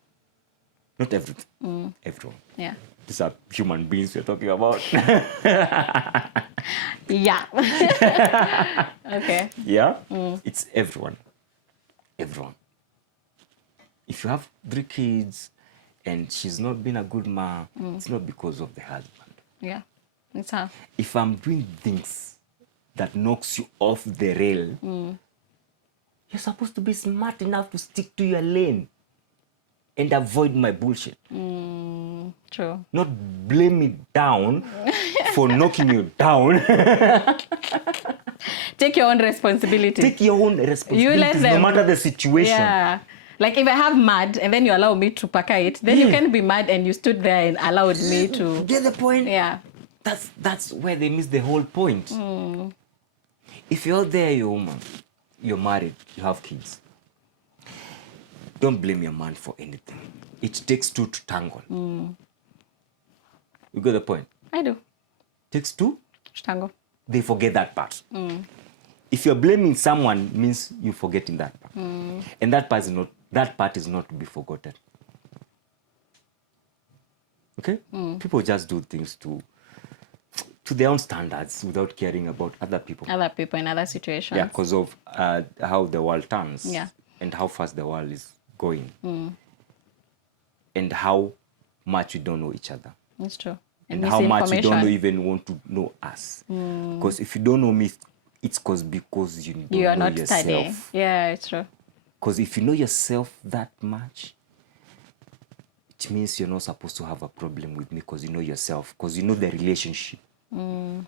Not everything. Everyone. Yeah. These are human beings we're talking about. Yeah. Okay. Yeah? It's everyone. Everyone. If you have 3 kids and she's not been a good mom, it's not because of the husband. Yeah. It's her. If I'm doing things that knocks you off the rail, you're supposed to be smart enough to stick to your lane and avoid my bullshit. True. Not blame me down for knocking you down. Take your own responsibility. Take your own responsibility, You let them, no matter the situation. Yeah. Like if I have mad and then you allow me to paka it, then you can be mad and you stood there and allowed me to. Get the point? Yeah. That's where they miss the whole point. If you're there, you're a woman, you're married, you have kids, don't blame your man for anything. It takes two to tangle. You get the point? I do. Takes two. Tango. They forget that part. If you're blaming someone, means you're forgetting that part. And that part is not to be forgotten. Okay? People just do things to their own standards without caring about other people. Other people in other situations. Yeah, because of how the world turns. Yeah. And how fast the world is going. And how much we don't know each other. It's true. And how much you don't even want to know us. Because if you don't know me, it's because you don't You are know not yourself. studying. Yeah, it's true. Because if you know yourself that much, it means you're not supposed to have a problem with me because you know yourself, because you know the relationship. No,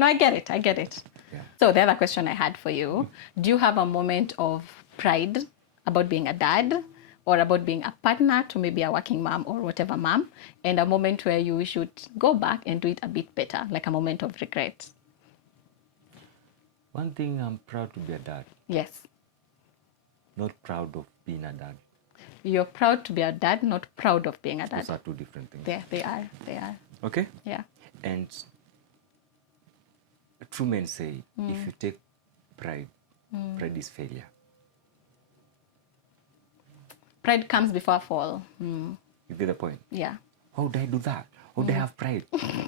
I get it. Yeah. So the other question I had for you, do you have a moment of pride about being a dad or about being a partner to maybe a working mom or whatever mom, and a moment where you should go back and do it a bit better, like a moment of regret? One thing, I'm proud to be a dad. Yes. Not proud of being a dad. You're proud to be a dad, not proud of being a dad. Those are two different things. Yeah, they are. Okay? Yeah. And true men say, if you take pride, pride is failure. Pride comes before a fall. You get the point? Yeah. How would I do that? How would I have pride?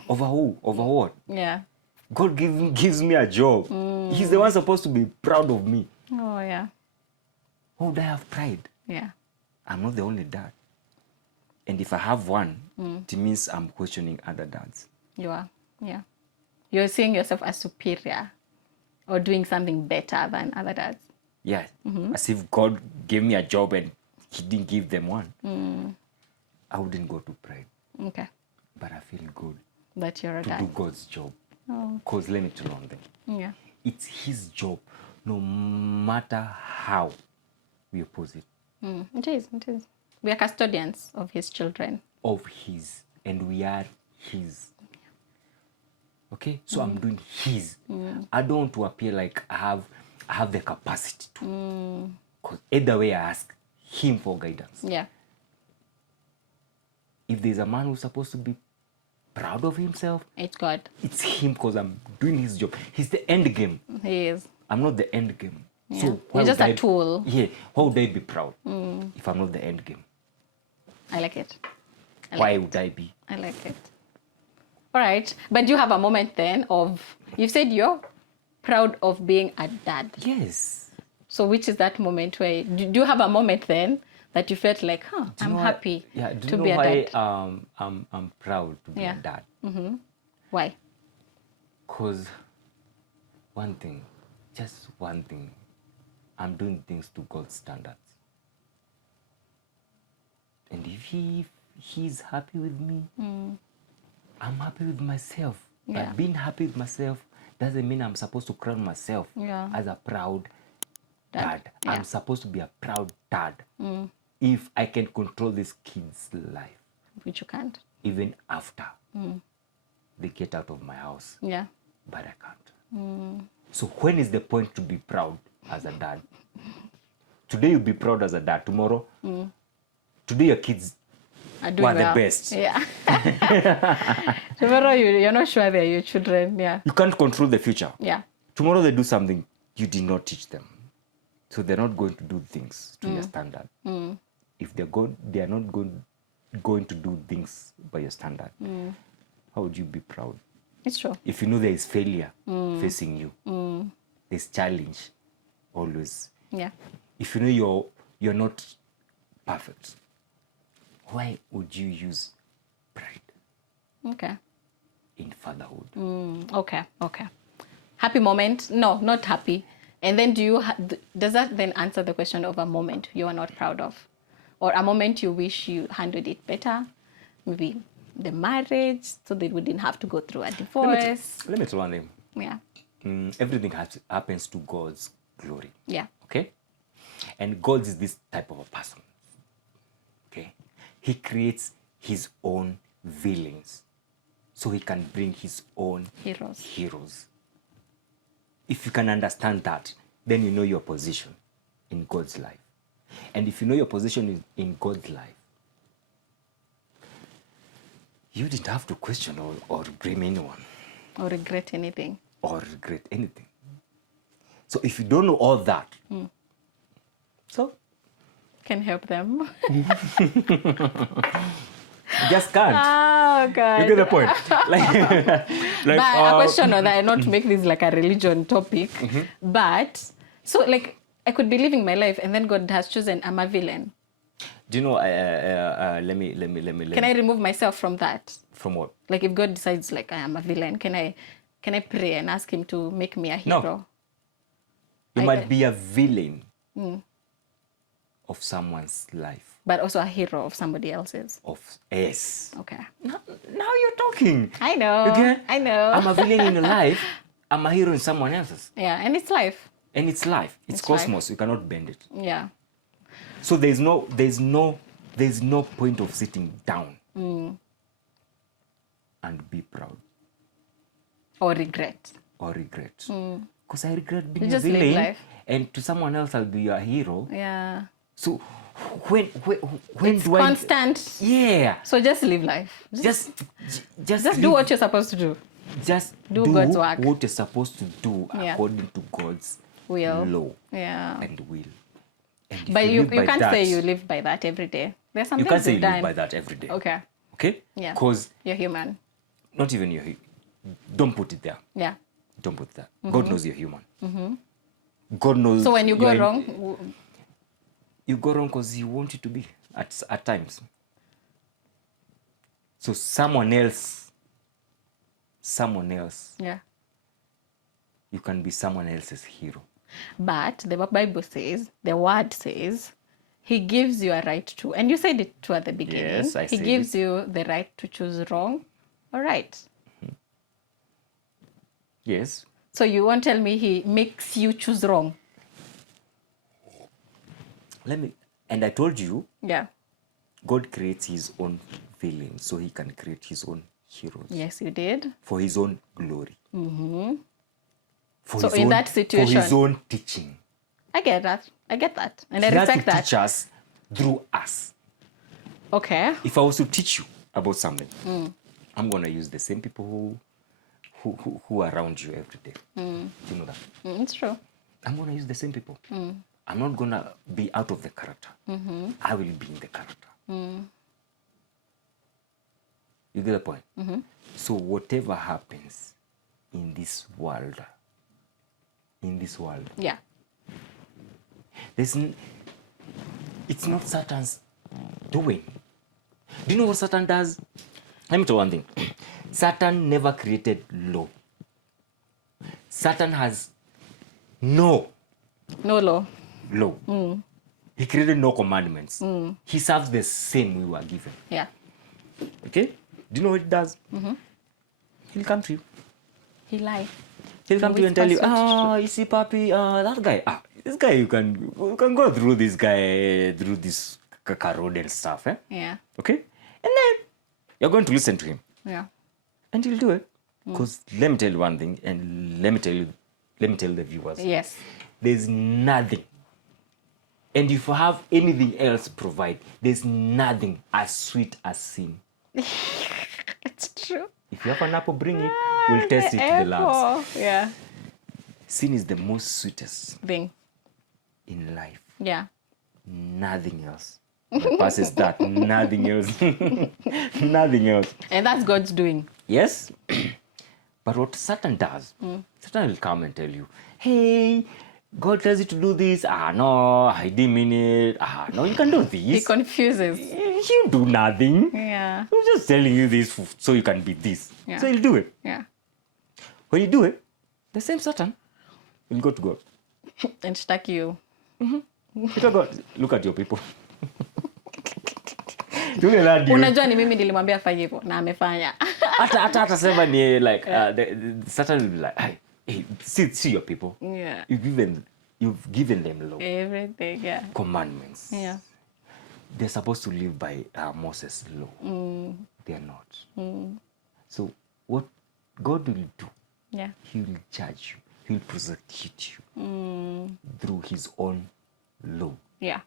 Over who? Over what? Yeah. God gives me a job. He's the one supposed to be proud of me. Oh, yeah. How would I have pride? Yeah. I'm not the only dad. And if I have one, it means I'm questioning other dads. You are. Yeah. You're seeing yourself as superior or doing something better than other dads. Yeah. As if God gave me a job and he didn't give them one. I wouldn't go to pride. Okay. But I feel good That you're a to dad. do God's job. Oh. Because let me tell you one thing. Yeah. It's his job, no matter how we oppose it. It is. We are custodians of his children. Of his, and we are his. Okay, so I'm doing his. I don't want to appear like I have the capacity to. Because either way, I ask him for guidance. Yeah. If there's a man who's supposed to be proud of himself, It's God. it's him, because I'm doing his job. He's the end game. He is. I'm not the end game. Yeah. So why You're just would a tool. Yeah, how would I be proud if I'm not the end game? I like it. Why would I be? I like it. All right. But do you have a moment then of, you said you're proud of being a dad. Yes. So which is that moment where, do you have a moment then that you felt like, I'm happy to be a dad? I'm proud to be a dad? Why? Because just one thing, I'm doing things to God's standards. And if he's happy with me, I'm happy with myself. Yeah. But being happy with myself doesn't mean I'm supposed to crown myself as a proud dad. Yeah. I'm supposed to be a proud dad if I can control this kid's life. Which you can't. Even after they get out of my house. Yeah. But I can't. So when is the point to be proud as a dad? Today you'll be proud as a dad. Tomorrow, today your kids Are doing were well. the best. Yeah. Tomorrow you're not sure they're your children. Yeah. You can't control the future. Yeah. Tomorrow they do something you did not teach them. So they're not going to do things to your standard. If they are not going to do things by your standard, how would you be proud? It's true. If you know there is failure facing you, there's challenge always. Yeah. If you know you're not perfect, why would you use pride Okay. in fatherhood? Okay. Happy moment? No, not happy. And then does that then answer the question of a moment you are not proud of? or a moment you wish you handled it better? Maybe the marriage, so they wouldn't have to go through a divorce. Let me tell one thing. Yeah. Everything happens to God's glory. Yeah. Okay? And God is this type of a person. Okay? He creates his own villains so he can bring his own heroes. If you can understand that, then you know your position in God's life. And if you know your position in God's life, you didn't have to question or blame anyone. Or regret anything. So if you don't know all that, so can help them. you just can't. Oh God. You get the point? like, but a question on that, not to make this like a religion topic, but so like I could be living my life and then God has chosen I'm a villain. Do you know? Let me. Can I remove myself from that? From what? Like if God decides like I am a villain, can I pray and ask him to make me a hero? No. You might be a villain of someone's life. But also a hero of somebody else's. Yes. Okay. Now you're talking. I know. Okay? I know. I'm a villain in your life. I'm a hero in someone else's. Yeah, and it's life. And it's life. It's cosmos. Life. You cannot bend it. Yeah. So there's no point of sitting down and be proud. Or regret. Because I regret being a villain, and to someone else I'll be a hero. Yeah. So when it's do constant. Yeah. So just live life. Just do what you're supposed to do. Just do God's work. What you're supposed to do according to God's law and will. And but you can't say you live by that every day. There's something you can't say you live by that every day. Okay. Yeah. Because you're human. Not even you're human. Don't put it there. Yeah. Don't put that. God knows you're human. God knows. So when you go wrong, you go wrong because He wants you to be at times. So someone else. Yeah. You can be someone else's hero. But the Bible says, the word says, He gives you a right to, and you said it too at the beginning. Yes, I said He gives you the right to choose wrong or right. Yes. So you won't tell me He makes you choose wrong. And I told you. Yeah. God creates His own villains so He can create His own heroes. Yes, you did. For His own glory. So in that situation. For His own teaching. I get that. And I respect that. He has to teach us through us. Okay. If I was to teach you about something, I'm going to use the same people who are around you every day. Do you know that? It's true. I'm going to use the same people. I'm not going to be out of the character. I will be in the character. You get the point? So whatever happens in this world, yeah, it's not Satan's doing. Do you know what Satan does? Let me tell you one thing. Satan never created law. Satan has no law. He created no commandments. He serves the same we were given. Yeah. Okay? Do you know what it does? He'll come to you. He lies. He'll come to you and tell you, you see, Papi, that guy, this guy, you can go through this guy, through this road and stuff, eh? Yeah. Okay? And then you're going to listen to him. Yeah. And he'll do it. Because let me tell you one thing, and let me tell the viewers. Yes. There's nothing. And if you have anything else provide, there's nothing as sweet as sin. It's true. If you have an apple, bring it. We'll test it to the labs. Yeah. Sin is the most sweetest thing in life. Yeah. Nothing else passes that. Nothing else. Nothing else. And that's God's doing. Yes. But what Satan does, Satan will come and tell you, hey, God tells you to do this. No, I didn't mean it. No, you can do this. He confuses. You do nothing. Yeah. I'm just telling you this so you can be this. Yeah. So he'll do it. Yeah. When you do it, the same Satan will go to God. And stuck you. Peter God, look at your people. Yule radio. Unajua ni mimi nilimwambia afanye hivyo na amefanya. Hata sema ni like Satan will be like, hey, see your people. Yeah. You've given them law. Everything, yeah. Commandments. Yeah. They're supposed to live by Moses' law. They are not. So what God will do, Yeah. he will judge you. He will prosecute you through his own law. Yeah.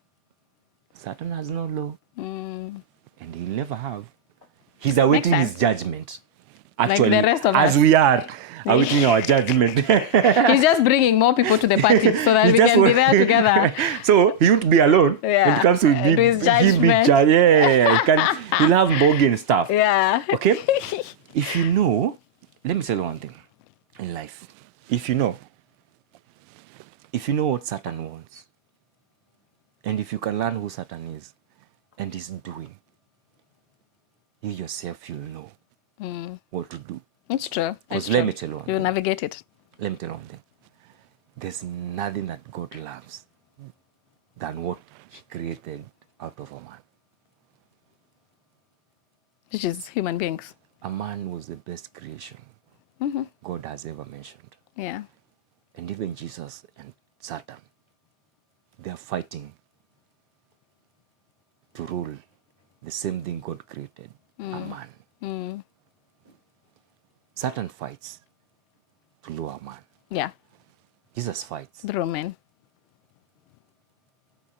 Satan has no law. And he'll never have. He's awaiting his judgment. Actually, like the rest of as us. we are awaiting our judgment. He's just bringing more people to the party so that we can be there together. So he won't be alone when it comes to his him being judged. Yeah. He'll have bogging stuff. Yeah. Okay? If you know, let me tell you one thing in life. If you know what Satan wants, and if you can learn who Satan is and is doing, you yourself, you'll know what to do. It's true. Because let me tell you one You'll thing. navigate it. Let me tell you one thing. There's nothing that God loves than what he created out of a man. Which is human beings. A man was the best creation God has ever mentioned. Yeah. And even Jesus and Satan, they're fighting to rule the same thing God created, a man. Satan fights to lure a man. Yeah. Jesus fights Through men.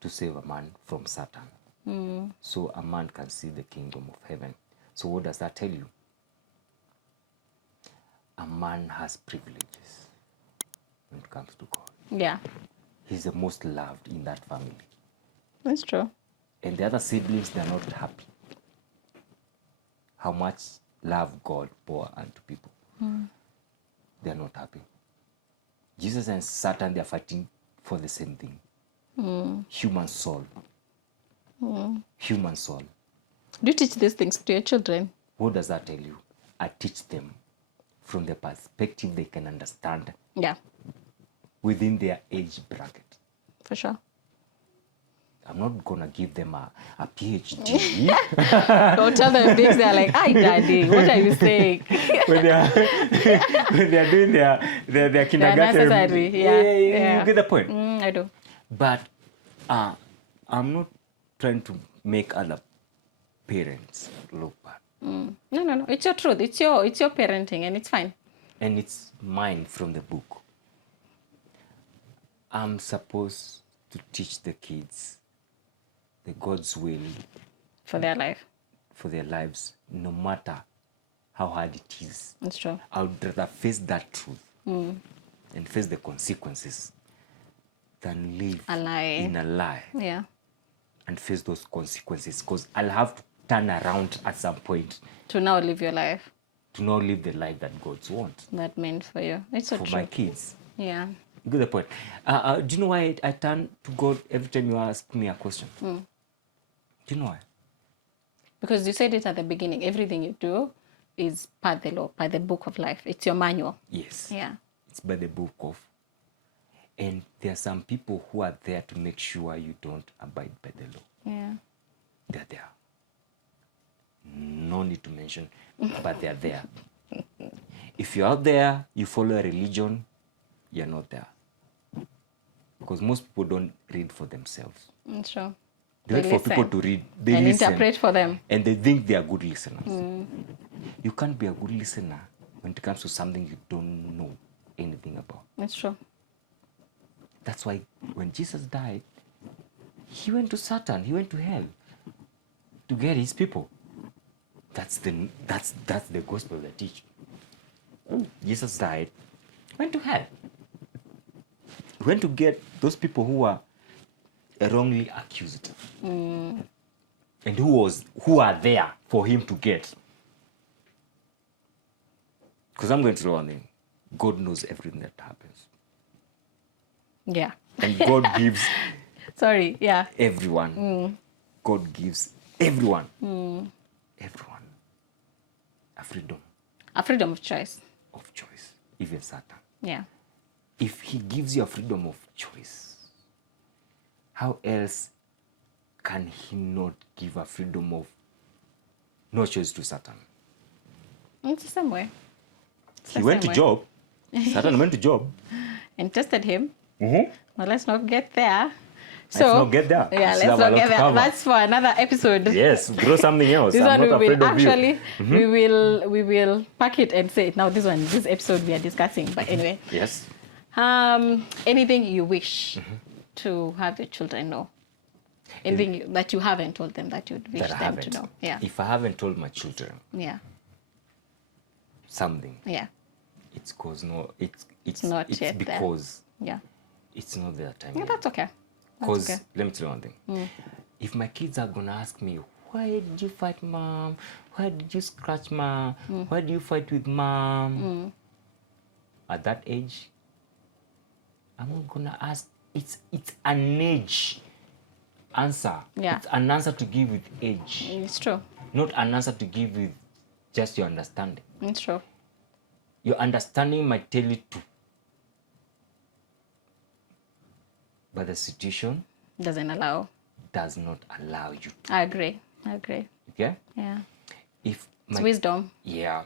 to save a man from Satan. So a man can see the kingdom of heaven. So what does that tell you? A man has privileges when it comes to God. Yeah. He's the most loved in that family. That's true. And the other siblings, they're not happy. How much love God pour unto people. They're not happy. Jesus and Satan, they're fighting for the same thing. Human soul. Human soul. Do you teach these things to your children? What does that tell you? I teach them from the perspective they can understand Yeah, within their age bracket. for sure. I'm not gonna give them a PhD Don't tell them things. They're like, "Hi, daddy, what are you saying?" when they are doing their kindergarten. necessary, You get the point. I do. But I'm not trying to make other parents look bad. No. It's your truth. It's your parenting, and it's fine. And it's mine from the book. I'm supposed to teach the kids the God's will For their life. for their lives, no matter how hard it is. It's true. I would rather face that truth and face the consequences than live A lie. in a lie Yeah. and face those consequences, because I'll have to turn around at some point To now live your life to not live the life that God wants that meant for you. It's so for true. my kids. Yeah. You get the point. Do you know why I turn to God every time you ask me a question? Do you know why? Because you said it at the beginning. Everything you do is by the law, by the book of life. It's your manual. Yes. Yeah. It's by the book of. And there are some people who are there to make sure you don't abide by the law. Yeah. They're there. No need to mention, but they're there. If you're out there, you follow a religion, you're not there. Because most people don't read for themselves. It's true. They wait for people to read. They and listen. interpret for them. And they think they are good listeners. You can't be a good listener when it comes to something you don't know anything about. It's true. That's why when Jesus died, he went to Satan, he went to hell to get his people. That's the gospel they teach. Jesus died, went to hell. He went to get those people who were wrongly accused. And who are there for him to get. Because I'm going to tell you one thing. God knows everything that happens. Yeah. And God gives Sorry. Yeah. everyone. God gives everyone. Everyone. A freedom A freedom of choice. of choice. Even Satan. Yeah. If he gives you a freedom of choice, how else can he not give a freedom of no choice to Satan. It's the same way. It's He the went to same way. Job. Satan went to Job. And tested him. Mm-hmm. Well, let's not get there. Let's not get there. Yeah, We still let's have a not lot get to there. cover. That's for another episode. Yes, grow something else. This I'm one not we afraid will of you. actually we will pack it and say now this episode we are discussing. But anyway, Yes. anything you wish to have your children know, anything that you haven't told them that you'd wish That I them haven't. to know. Yeah, If I haven't told my children yeah, something, yeah, it's cause no, it's not yet there. because yeah. it's not their time. Yeah, yet. that's okay. Because okay. let me tell you one thing. If my kids are gonna ask me, why did you fight mom? Why did you scratch mom? Why do you fight with mom? At that age, I'm not gonna ask. It's an age answer. Yeah. It's an answer to give with age, It's true. not an answer to give with just your understanding. It's true. Your understanding might tell you to, but the situation Doesn't allow. does not allow you to. I agree. Okay? Yeah. If It's my wisdom. Yeah.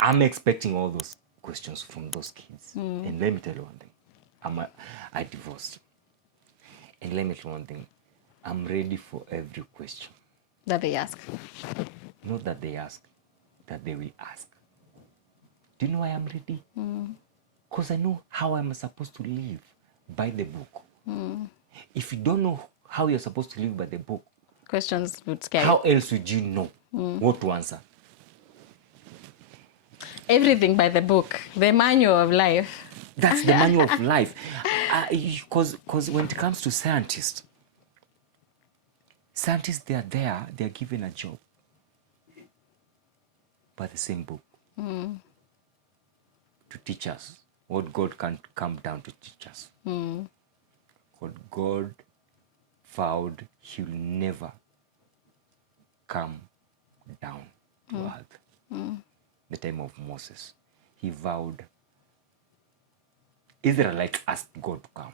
I'm expecting all those questions from those kids. And let me tell you one thing. I divorced. And let me tell you one thing. I'm ready for every question. That they ask. Not that they ask, that they will ask. Do you know why I'm ready? Because I know how I'm supposed to live by the book. If you don't know how you're supposed to live by the book, Questions would scare how you. else would you know what to answer? Everything by the book. The manual of life. That's the manual of life. Because when it comes to scientists, they are there, they are given a job by the same book to teach us what God can come down to teach us. What God vowed He'll never come down to earth. The time of Moses, He vowed Israelites asked God to come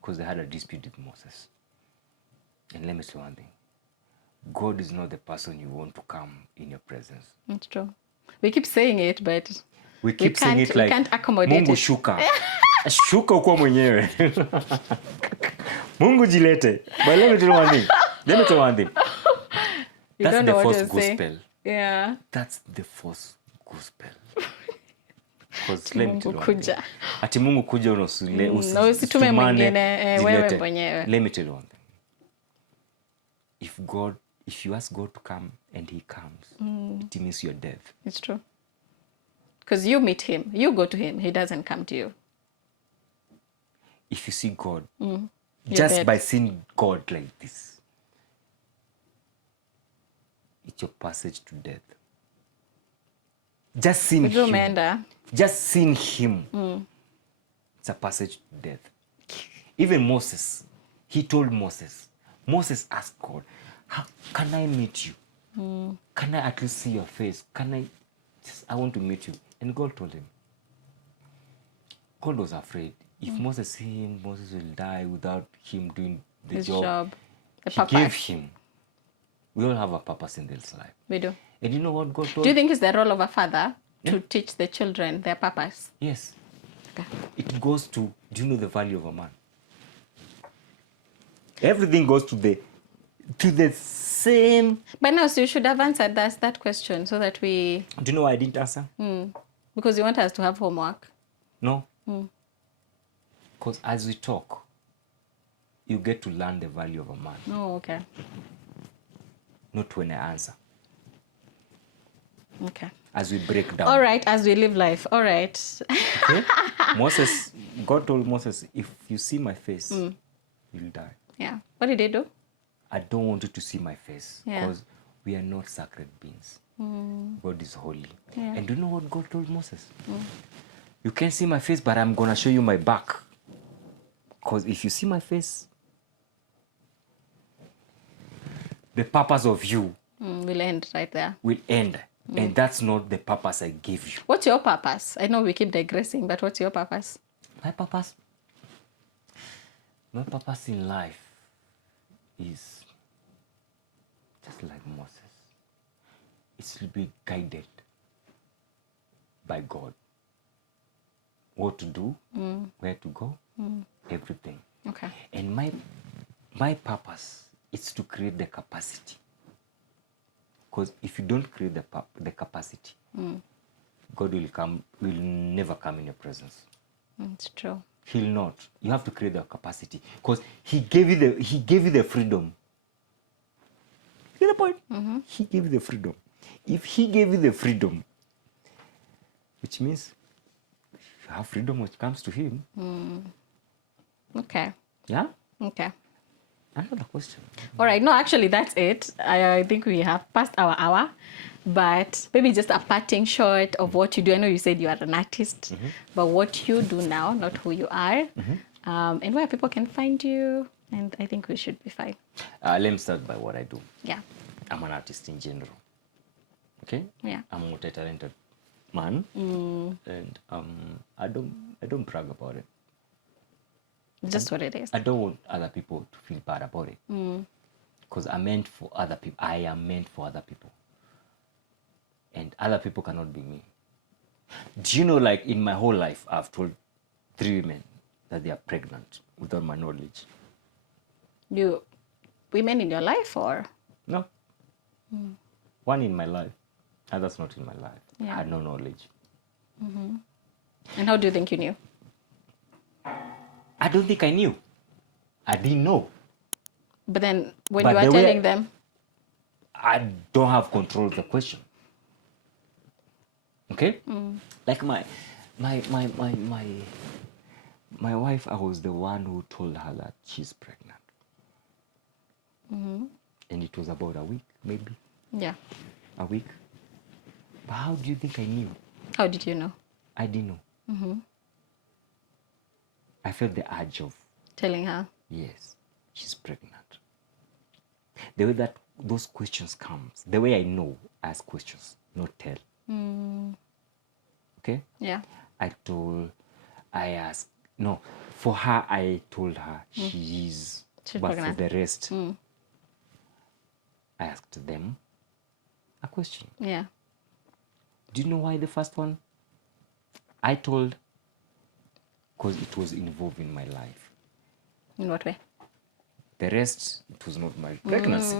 because they had a dispute with Moses. And let me say one thing. God is not the person you want to come in your presence. It's true. We keep saying it, but We keep saying it we like can't accommodate Mungu it. shuka. Shuka uko mwenyewe. Mungu jilete. But let me tell you one thing. You That's don't the know what false you're saying. gospel. Yeah. That's the false gospel. Because let me tell you Mungu one thing. kuja. Ati Mungu kuja unasule. Na usitume mwingine, wewe mwenyewe. Let me tell you one thing. If you ask God to come and He comes, it means you're dead. It's true. Because you meet him. You go to him. He doesn't come to you. If you see God, You're just dead. by seeing God like this, it's your passage to death. Just seeing Ujue Him. umeenda. Just seeing Him. It's a passage to death. Even Moses, he told Moses asked God, how can I meet you? Can I at least see your face? I want to meet you. And God told him. God was afraid. If Moses see him, Moses will die without him doing the His job. job. The He purpose. gave him. We all have a purpose in this life. We do. And you know what God told? Do you think it's the role of a father to teach the children their purpose? Yes. Okay. It goes to, do you know the value of a man? Everything goes to the same. But now, so you should have answered that question so that we... Do you know why I didn't answer? Because you want us to have homework. No. Because as we talk, you get to learn the value of a man. Oh, okay. Not when I answer. Okay. As we break down. All right, as we live life. All right. Okay? God told Moses, if you see my face, you'll die. Yeah. What did they do? I don't want you to see my face Yeah. because we are not sacred beings. God is holy. Yeah. And do you know what God told Moses? You can't see my face, but I'm going to show you my back. Because if you see my face, the purpose of you We'll end right there. will end. And that's not the purpose I gave you. What's your purpose? I know we keep digressing, but what's your purpose? My purpose in life is just like Moses. it will be guided by God. What to do, where to go, everything. Okay. And my purpose is to create the capacity. Because if you don't create the capacity, God will never come in your presence. It's true. He'll not. You have to create the capacity. Because he gave you the freedom. You get the point? He gave you the freedom. If he gave you the freedom, which means you have freedom when it comes to him. Okay. Yeah? Okay. Another question. All right. No, actually, that's it. I think we have passed our hour, but maybe just a parting shot of what you do. I know you said you are an artist, but what you do now, not who you are, and where people can find you. And I think we should be fine. Let me start by what I do. Yeah. I'm an artist in general. Okay? Yeah. I'm a multi-talented man, and I don't brag about it. Just what it is. I don't want other people to feel bad about it. Because I'm meant for other people. I am meant for other people. And other people cannot be me. Do you know, like, in my whole life, I've told 3 women that they are pregnant without my knowledge. You, women in your life, or? No. One in my life, others not in my life. Yeah. I had no knowledge. And how do you think you knew? I don't think I knew. I didn't know. But then when But you are the way- telling them, I don't have control of the question. Okay? Like my wife, I was the one who told her that she's pregnant. And it was about a week, maybe. yeah. A week. But how do you think I knew? How did you know? I didn't know. I felt the urge of, Telling her. yes, she's pregnant. The way that those questions comes, the way I know, ask questions, not tell. Okay? Yeah. For her, I told her she is, She's but pregnant. for the rest, I asked them a question. Yeah. Do you know why the first one? I told, because it was involved in my life. In what way? The rest, it was not my pregnancy.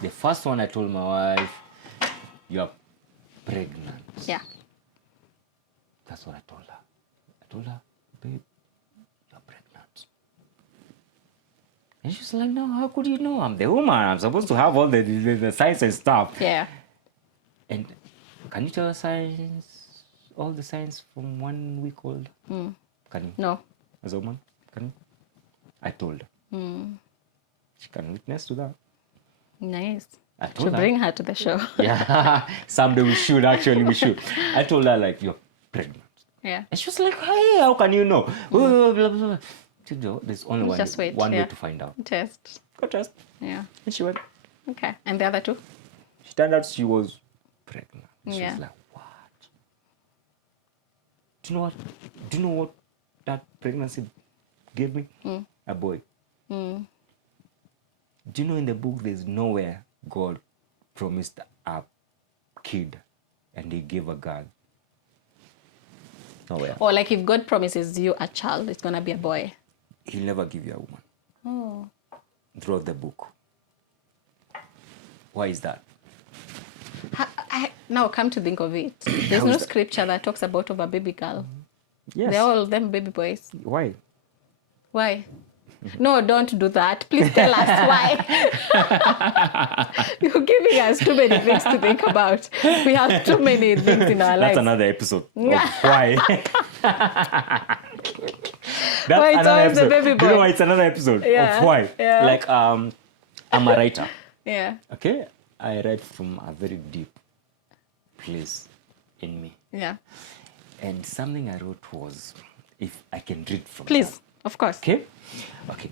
The first one, I told my wife, you're pregnant. Yeah. That's what I told her. I told her, babe, you're pregnant. And she was like, no, how could you know? I'm the woman. I'm supposed to have all the signs and stuff. Yeah. And can you tell the signs, all the signs from 1 week old? Can you? No. As a woman? Can you? I told her. She can witness to that. Nice. I To told her. bring her to the show. Yeah, someday we should. I told her, like, you're pregnant. Yeah. And she was like, hey, how can you know? Blah, blah, blah. There's only Just wait, one way yeah. to find out. Test. Go test. Yeah. And she went. Okay. And the other two? She turned out she was pregnant. She Yeah. was like, what? Do you know what that pregnancy gave me? A boy. Do you know in the book there's nowhere God promised a kid and he gave a girl? Nowhere. Or like if God promises you a child, it's going to be a boy. He'll never give you a woman. Oh. Throughout the book. Why is that? Now come to think of it. There's How no is that? scripture that talks about of a baby girl. Yes. They're all them baby boys. Why? Why? No, don't do that. Please tell us why. You're giving us too many things to think about. We have too many things in our lives. That's another episode of why. That's Why it's another always the episode. baby Do you know boy? why it's another episode Yeah, of why? yeah. Like I'm a writer. Yeah, Okay? I write from a very deep place in me. yeah. And something I wrote was, if I can read from Please, that. of course. Okay? Okay.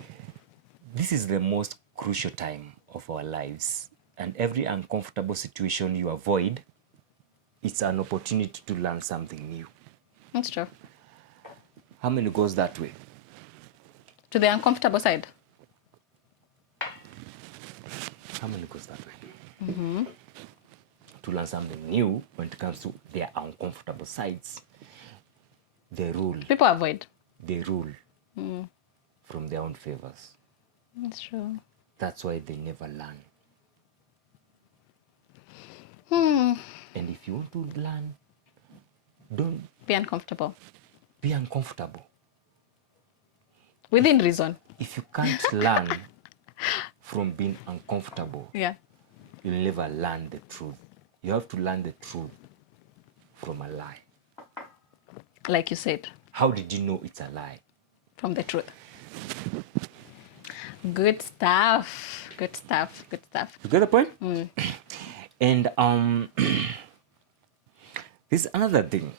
This is the most crucial time of our lives. And every uncomfortable situation you avoid, it's an opportunity to learn something new. That's true. How many goes that way? To the uncomfortable side. How many goes that way? to learn something new when it comes to their uncomfortable sides. They rule. People avoid. They rule from their own favors. That's true. That's why they never learn. And if you want to learn, don't Be uncomfortable. be uncomfortable. Within reason. If you can't learn from being uncomfortable, Yeah. you'll never learn the truth. You have to learn the truth from a lie. Like you said, How did you know it's a lie? from the truth. Good stuff. Good stuff. Good stuff. You get the point? And there's another thing,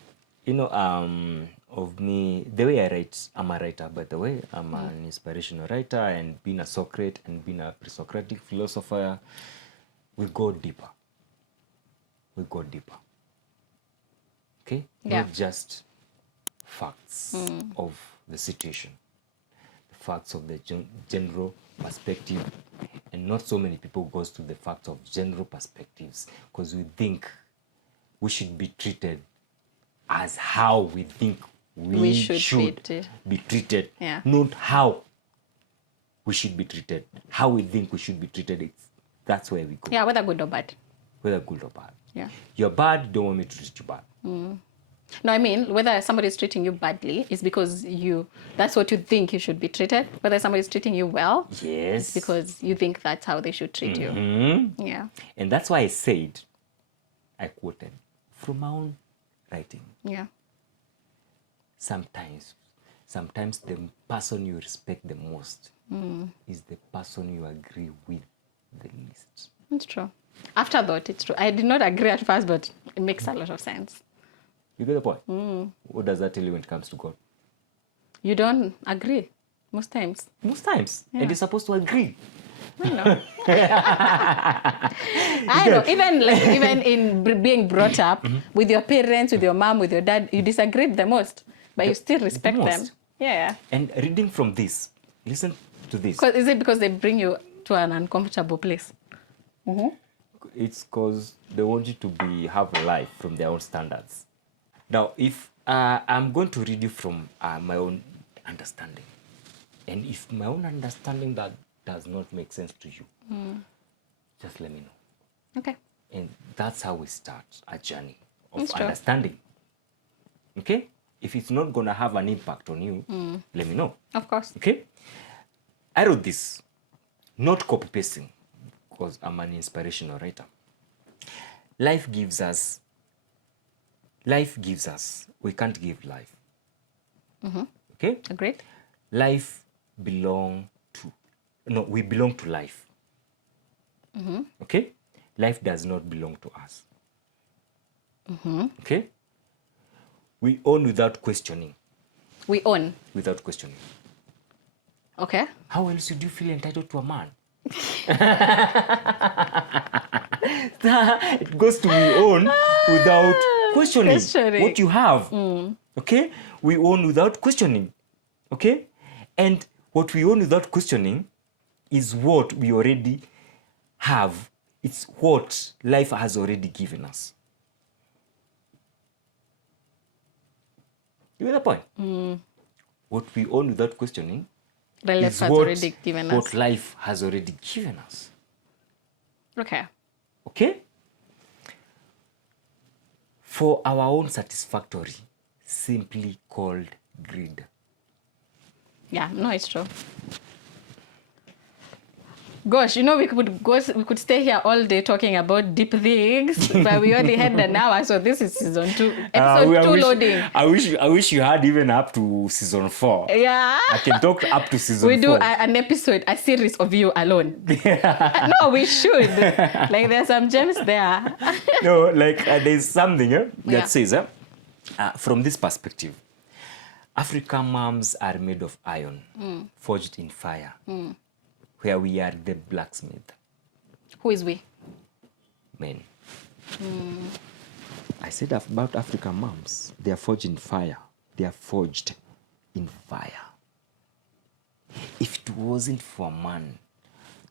of me, the way I write. I'm a writer, by the way. I'm an inspirational writer, and being a Socrates and being a pre-Socratic philosopher, we go deeper. We go deeper. Okay? Yeah. Not just facts of the situation, the facts of the general perspective, and not so many people goes to the facts of general perspectives because we think we should be treated as how we think we should be treated, Yeah. not how we should be treated. How we think we should be treated, that's where we go. Yeah, whether good or bad. Whether good or bad. Yeah. You're bad, don't want me to treat you bad. No, I mean, whether somebody is treating you badly is because that's what you think you should be treated. Whether somebody is treating you well, Yes. it's because you think that's how they should treat you. Yeah. And that's why I said, I quoted from my own writing. Yeah. Sometimes the person you respect the most is the person you agree with the least. It's true. Afterthought, it's true. I did not agree at first, but it makes a lot of sense. You get the point? What does that tell you when it comes to God? You don't agree most times. Most times. Yeah. And you're supposed to agree. I know. I know. Even in being brought up with your parents, with your mom, with your dad, you disagreed the most, but you still respect them. most. Yeah. And reading from this, listen to this. Is it because they bring you to an uncomfortable place? It's because they want you to have a life from their own standards. Now, if I'm going to read you from my own understanding, and if my own understanding that does not make sense to you, just let me know. Okay. And that's how we start a journey of It's true. understanding. Okay? If it's not going to have an impact on you, let me know. Of course. Okay? I wrote this, not copy-pasting, because I'm an inspirational writer. Life gives us. We can't give life. Okay? Agreed? Life belong to. No, we belong to life. Okay? Life does not belong to us. Okay? We own without questioning. We own. Without questioning. Okay. How else would you feel entitled to a man? It goes to we own without questioning what you have. Okay? We own without questioning. Okay? And what we own without questioning is what we already have. It's what life has already given us. You get the point? What we own without questioning Life is has already given us. what life has already given us. Okay. Okay? For our own satisfactory, simply called greed. Yeah, no, it's true. Gosh, we could stay here all day talking about deep things, but we only had an hour, so this is season 2, episode 2 loading. I wish you had even up to season 4. Yeah. I can talk up to season 4. We do an episode, a series of you alone. No, we should. Like, there's some gems there. No, there's something that says, from this perspective, African moms are made of iron, forged in fire, where we are the blacksmith. Who is we? Men. I said about African moms, they are forged in fire. They are forged in fire. If it wasn't for a man,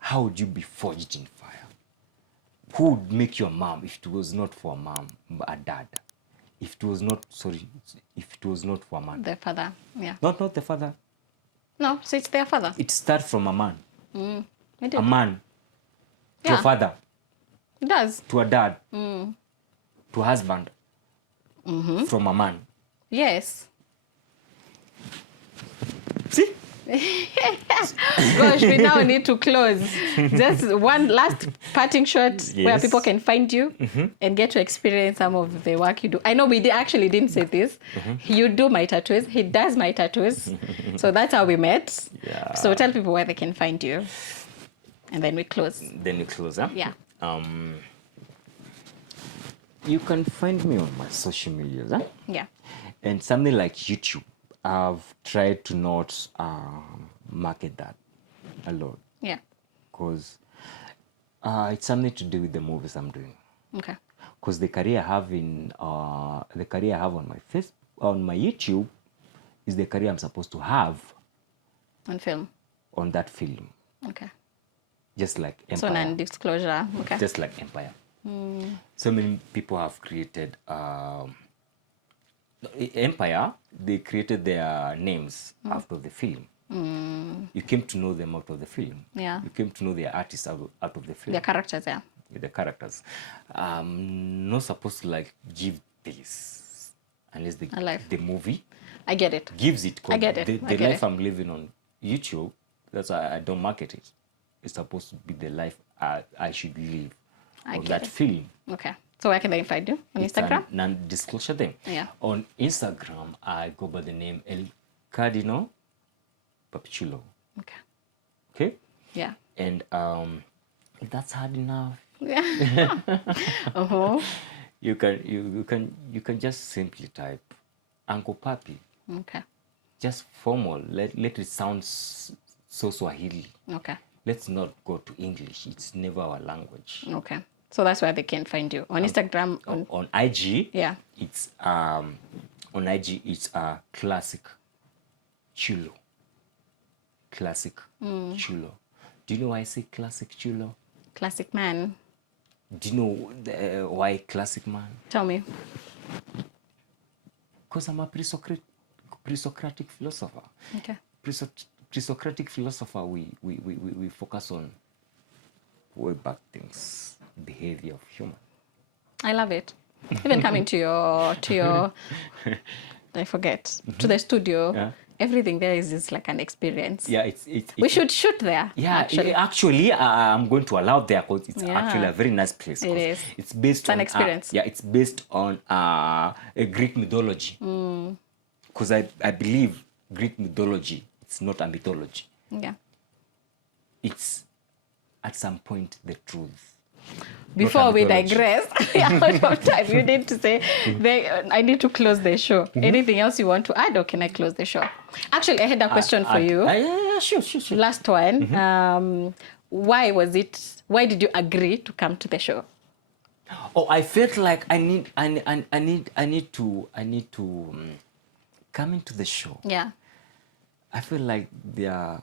how would you be forged in fire? who would make you a mom if it was not for a mom, a dad? If it was not, sorry, if it was not for a man. The father, yeah. Not the father. No, so it's their father. It starts from a man. It A did. man to Yeah. a father, It does. to a dad, to a husband, from a man. Yes. See? Gosh, we now need to close. Just one last parting shot where Yes. people can find you and get to experience some of the work you do. I know we actually didn't say this. You do my tattoos. He does my tattoos. So that's how we met. Yeah. So tell people where they can find you. And then we close. Then you close, huh? Yeah. You can find me on my social medias, huh? Yeah. And something like YouTube. I've tried to not market that a lot Yeah. because it's something to do with the movies I'm doing. Okay. Because the career I have on my YouTube is the career I'm supposed to have On film. on that film, Okay. just like So Empire. non-disclosure. Okay. Just like Empire. So many people have created Empire. They created their names out of the film. You came to know them out of the film. Yeah. You came to know their artists out of the film. Their characters, yeah. The characters. Not supposed to like give this unless A life. the movie I get it. gives it. 'Cause I get it. The I get life it. I'm living on YouTube, that's why I don't market it. It's supposed to be the life I should live I on get that it. film. Okay. So where can they find you? On It's Instagram? a non-disclosure thing. Yeah. On Instagram, I go by the name El Cardino Papichulo. Okay. Okay? Yeah. And if that's hard enough, Yeah. Uh-huh. you can just simply type Uncle Papi. Okay. Just formal. Let it sound so Swahili. Okay. Let's not go to English. It's never our language. Okay. So that's where they can find you. On Instagram, On IG, yeah. it's classic chulo. Classic chulo. Do you know why I say classic chulo? Classic man. Do you know why classic man? Tell me. Because I'm a pre-Socratic philosopher. Okay. Pre-Socratic philosopher, we focus on way back things, behavior of human. I love it. Even coming to your I forget, to the studio, Yeah. everything there is just like an experience. Yeah, We should shoot there. Yeah, actually. I'm going to allow there because it's Yeah. actually a very nice place. It is. It's based It's an on experience. it's based on a Greek mythology. Because I believe Greek mythology, it's not a mythology. Yeah. It's at some point the truth. Before we mythology. digress, out of time, you need to say, I need to close the show. Anything else you want to add, or can I close the show? Actually, I had a question for you. Yeah, sure. Last one. Why did you agree to come to the show? Oh, I felt like I need to come into the show. Yeah. I feel like there are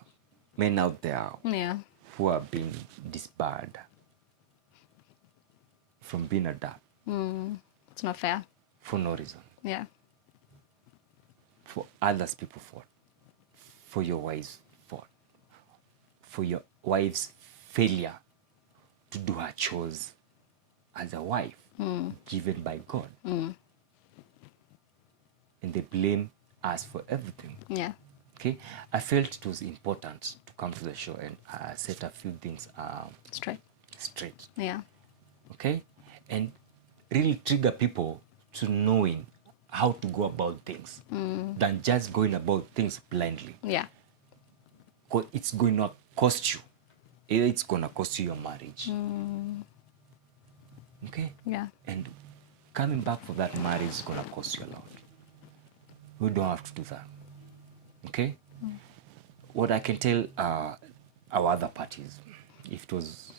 men out there Yeah. who are being disbarred from being a dad It's not fair. for no reason. Yeah. For others people fault. For your wife's fault. For your wife's failure to do her chores as a wife given by God. And they blame us for everything. Yeah. Okay? I felt it was important to come to the show and set a few things straight. Yeah. Okay? And really trigger people to knowing how to go about things than just going about things blindly. Yeah. Because it's going to cost you. It's going to cost you your marriage. Okay? Yeah. And coming back for that marriage is going to cost you a lot. We don't have to do that. Okay? What I can tell our other parties, if it was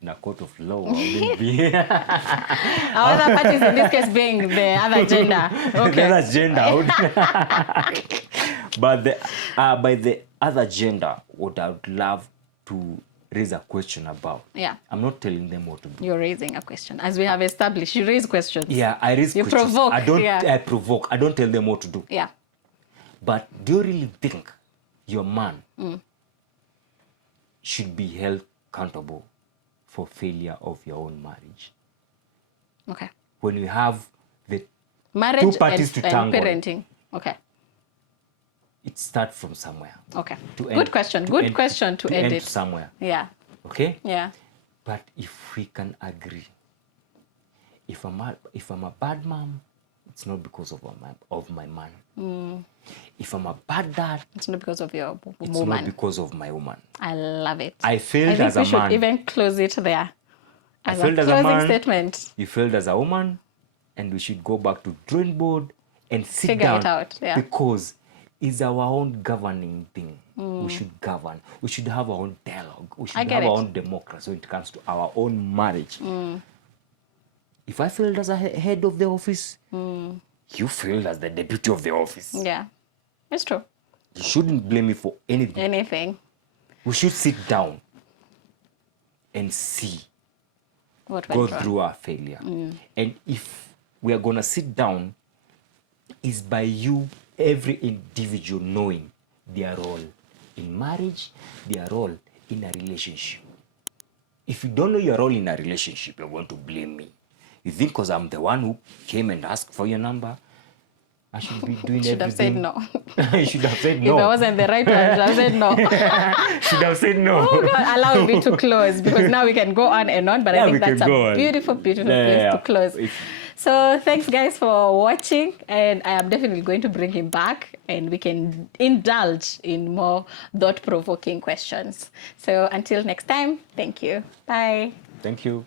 in a court of law, I wouldn't be. Our other parties in this case being the other gender. Okay. The other gender. But by the other gender, what I would love to raise a question about. Yeah. I'm not telling them what to do. You're raising a question. As we have established, you raise questions. Yeah, I raise You questions. provoke, I provoke. I don't tell them what to do. Yeah. But do you really think your man should be held accountable for failure of your own marriage? Okay. When you have the Marriage two parties to and tangle, parenting. Okay. it starts from somewhere. Okay. To Good end- question. to Good end- question to end it. somewhere. Yeah. Okay? Yeah. But if we can agree, if I'm a bad mom, it's not because of my man. If I'm a bad dad, It's not because of your it's woman. not because of my woman. I love it. I failed think as a we should man. even close it there. I As a failed as a closing man. statement. You failed as a woman, and we should go back to drawing board and sit Figure down it out, yeah. because it's our own governing thing. We should govern. We should have our own dialogue. We should get have our it. own democracy when it comes to our own marriage. If I failed as a head of the office, you failed as the deputy of the office. Yeah. It's true. You shouldn't blame me for anything. Anything. We should sit down and see, What go went wrong? through our failure. And if we are going to sit down, is by you, every individual knowing their role in marriage, their role in a relationship. If you don't know your role in a relationship, you're going to blame me. You think because I'm the one who came and asked for your number, I should be doing Should have said everything? no. I should have said If no. I wasn't the right one, I should have said no. Should have said no. Oh God, allow me to close because now we can go on and on, but Yeah, I we think that's can go a on. beautiful, beautiful Yeah, place yeah, to yeah. close. So thanks guys for watching, and I am definitely going to bring him back and we can indulge in more thought-provoking questions. So until next time, thank you. Bye. Thank you.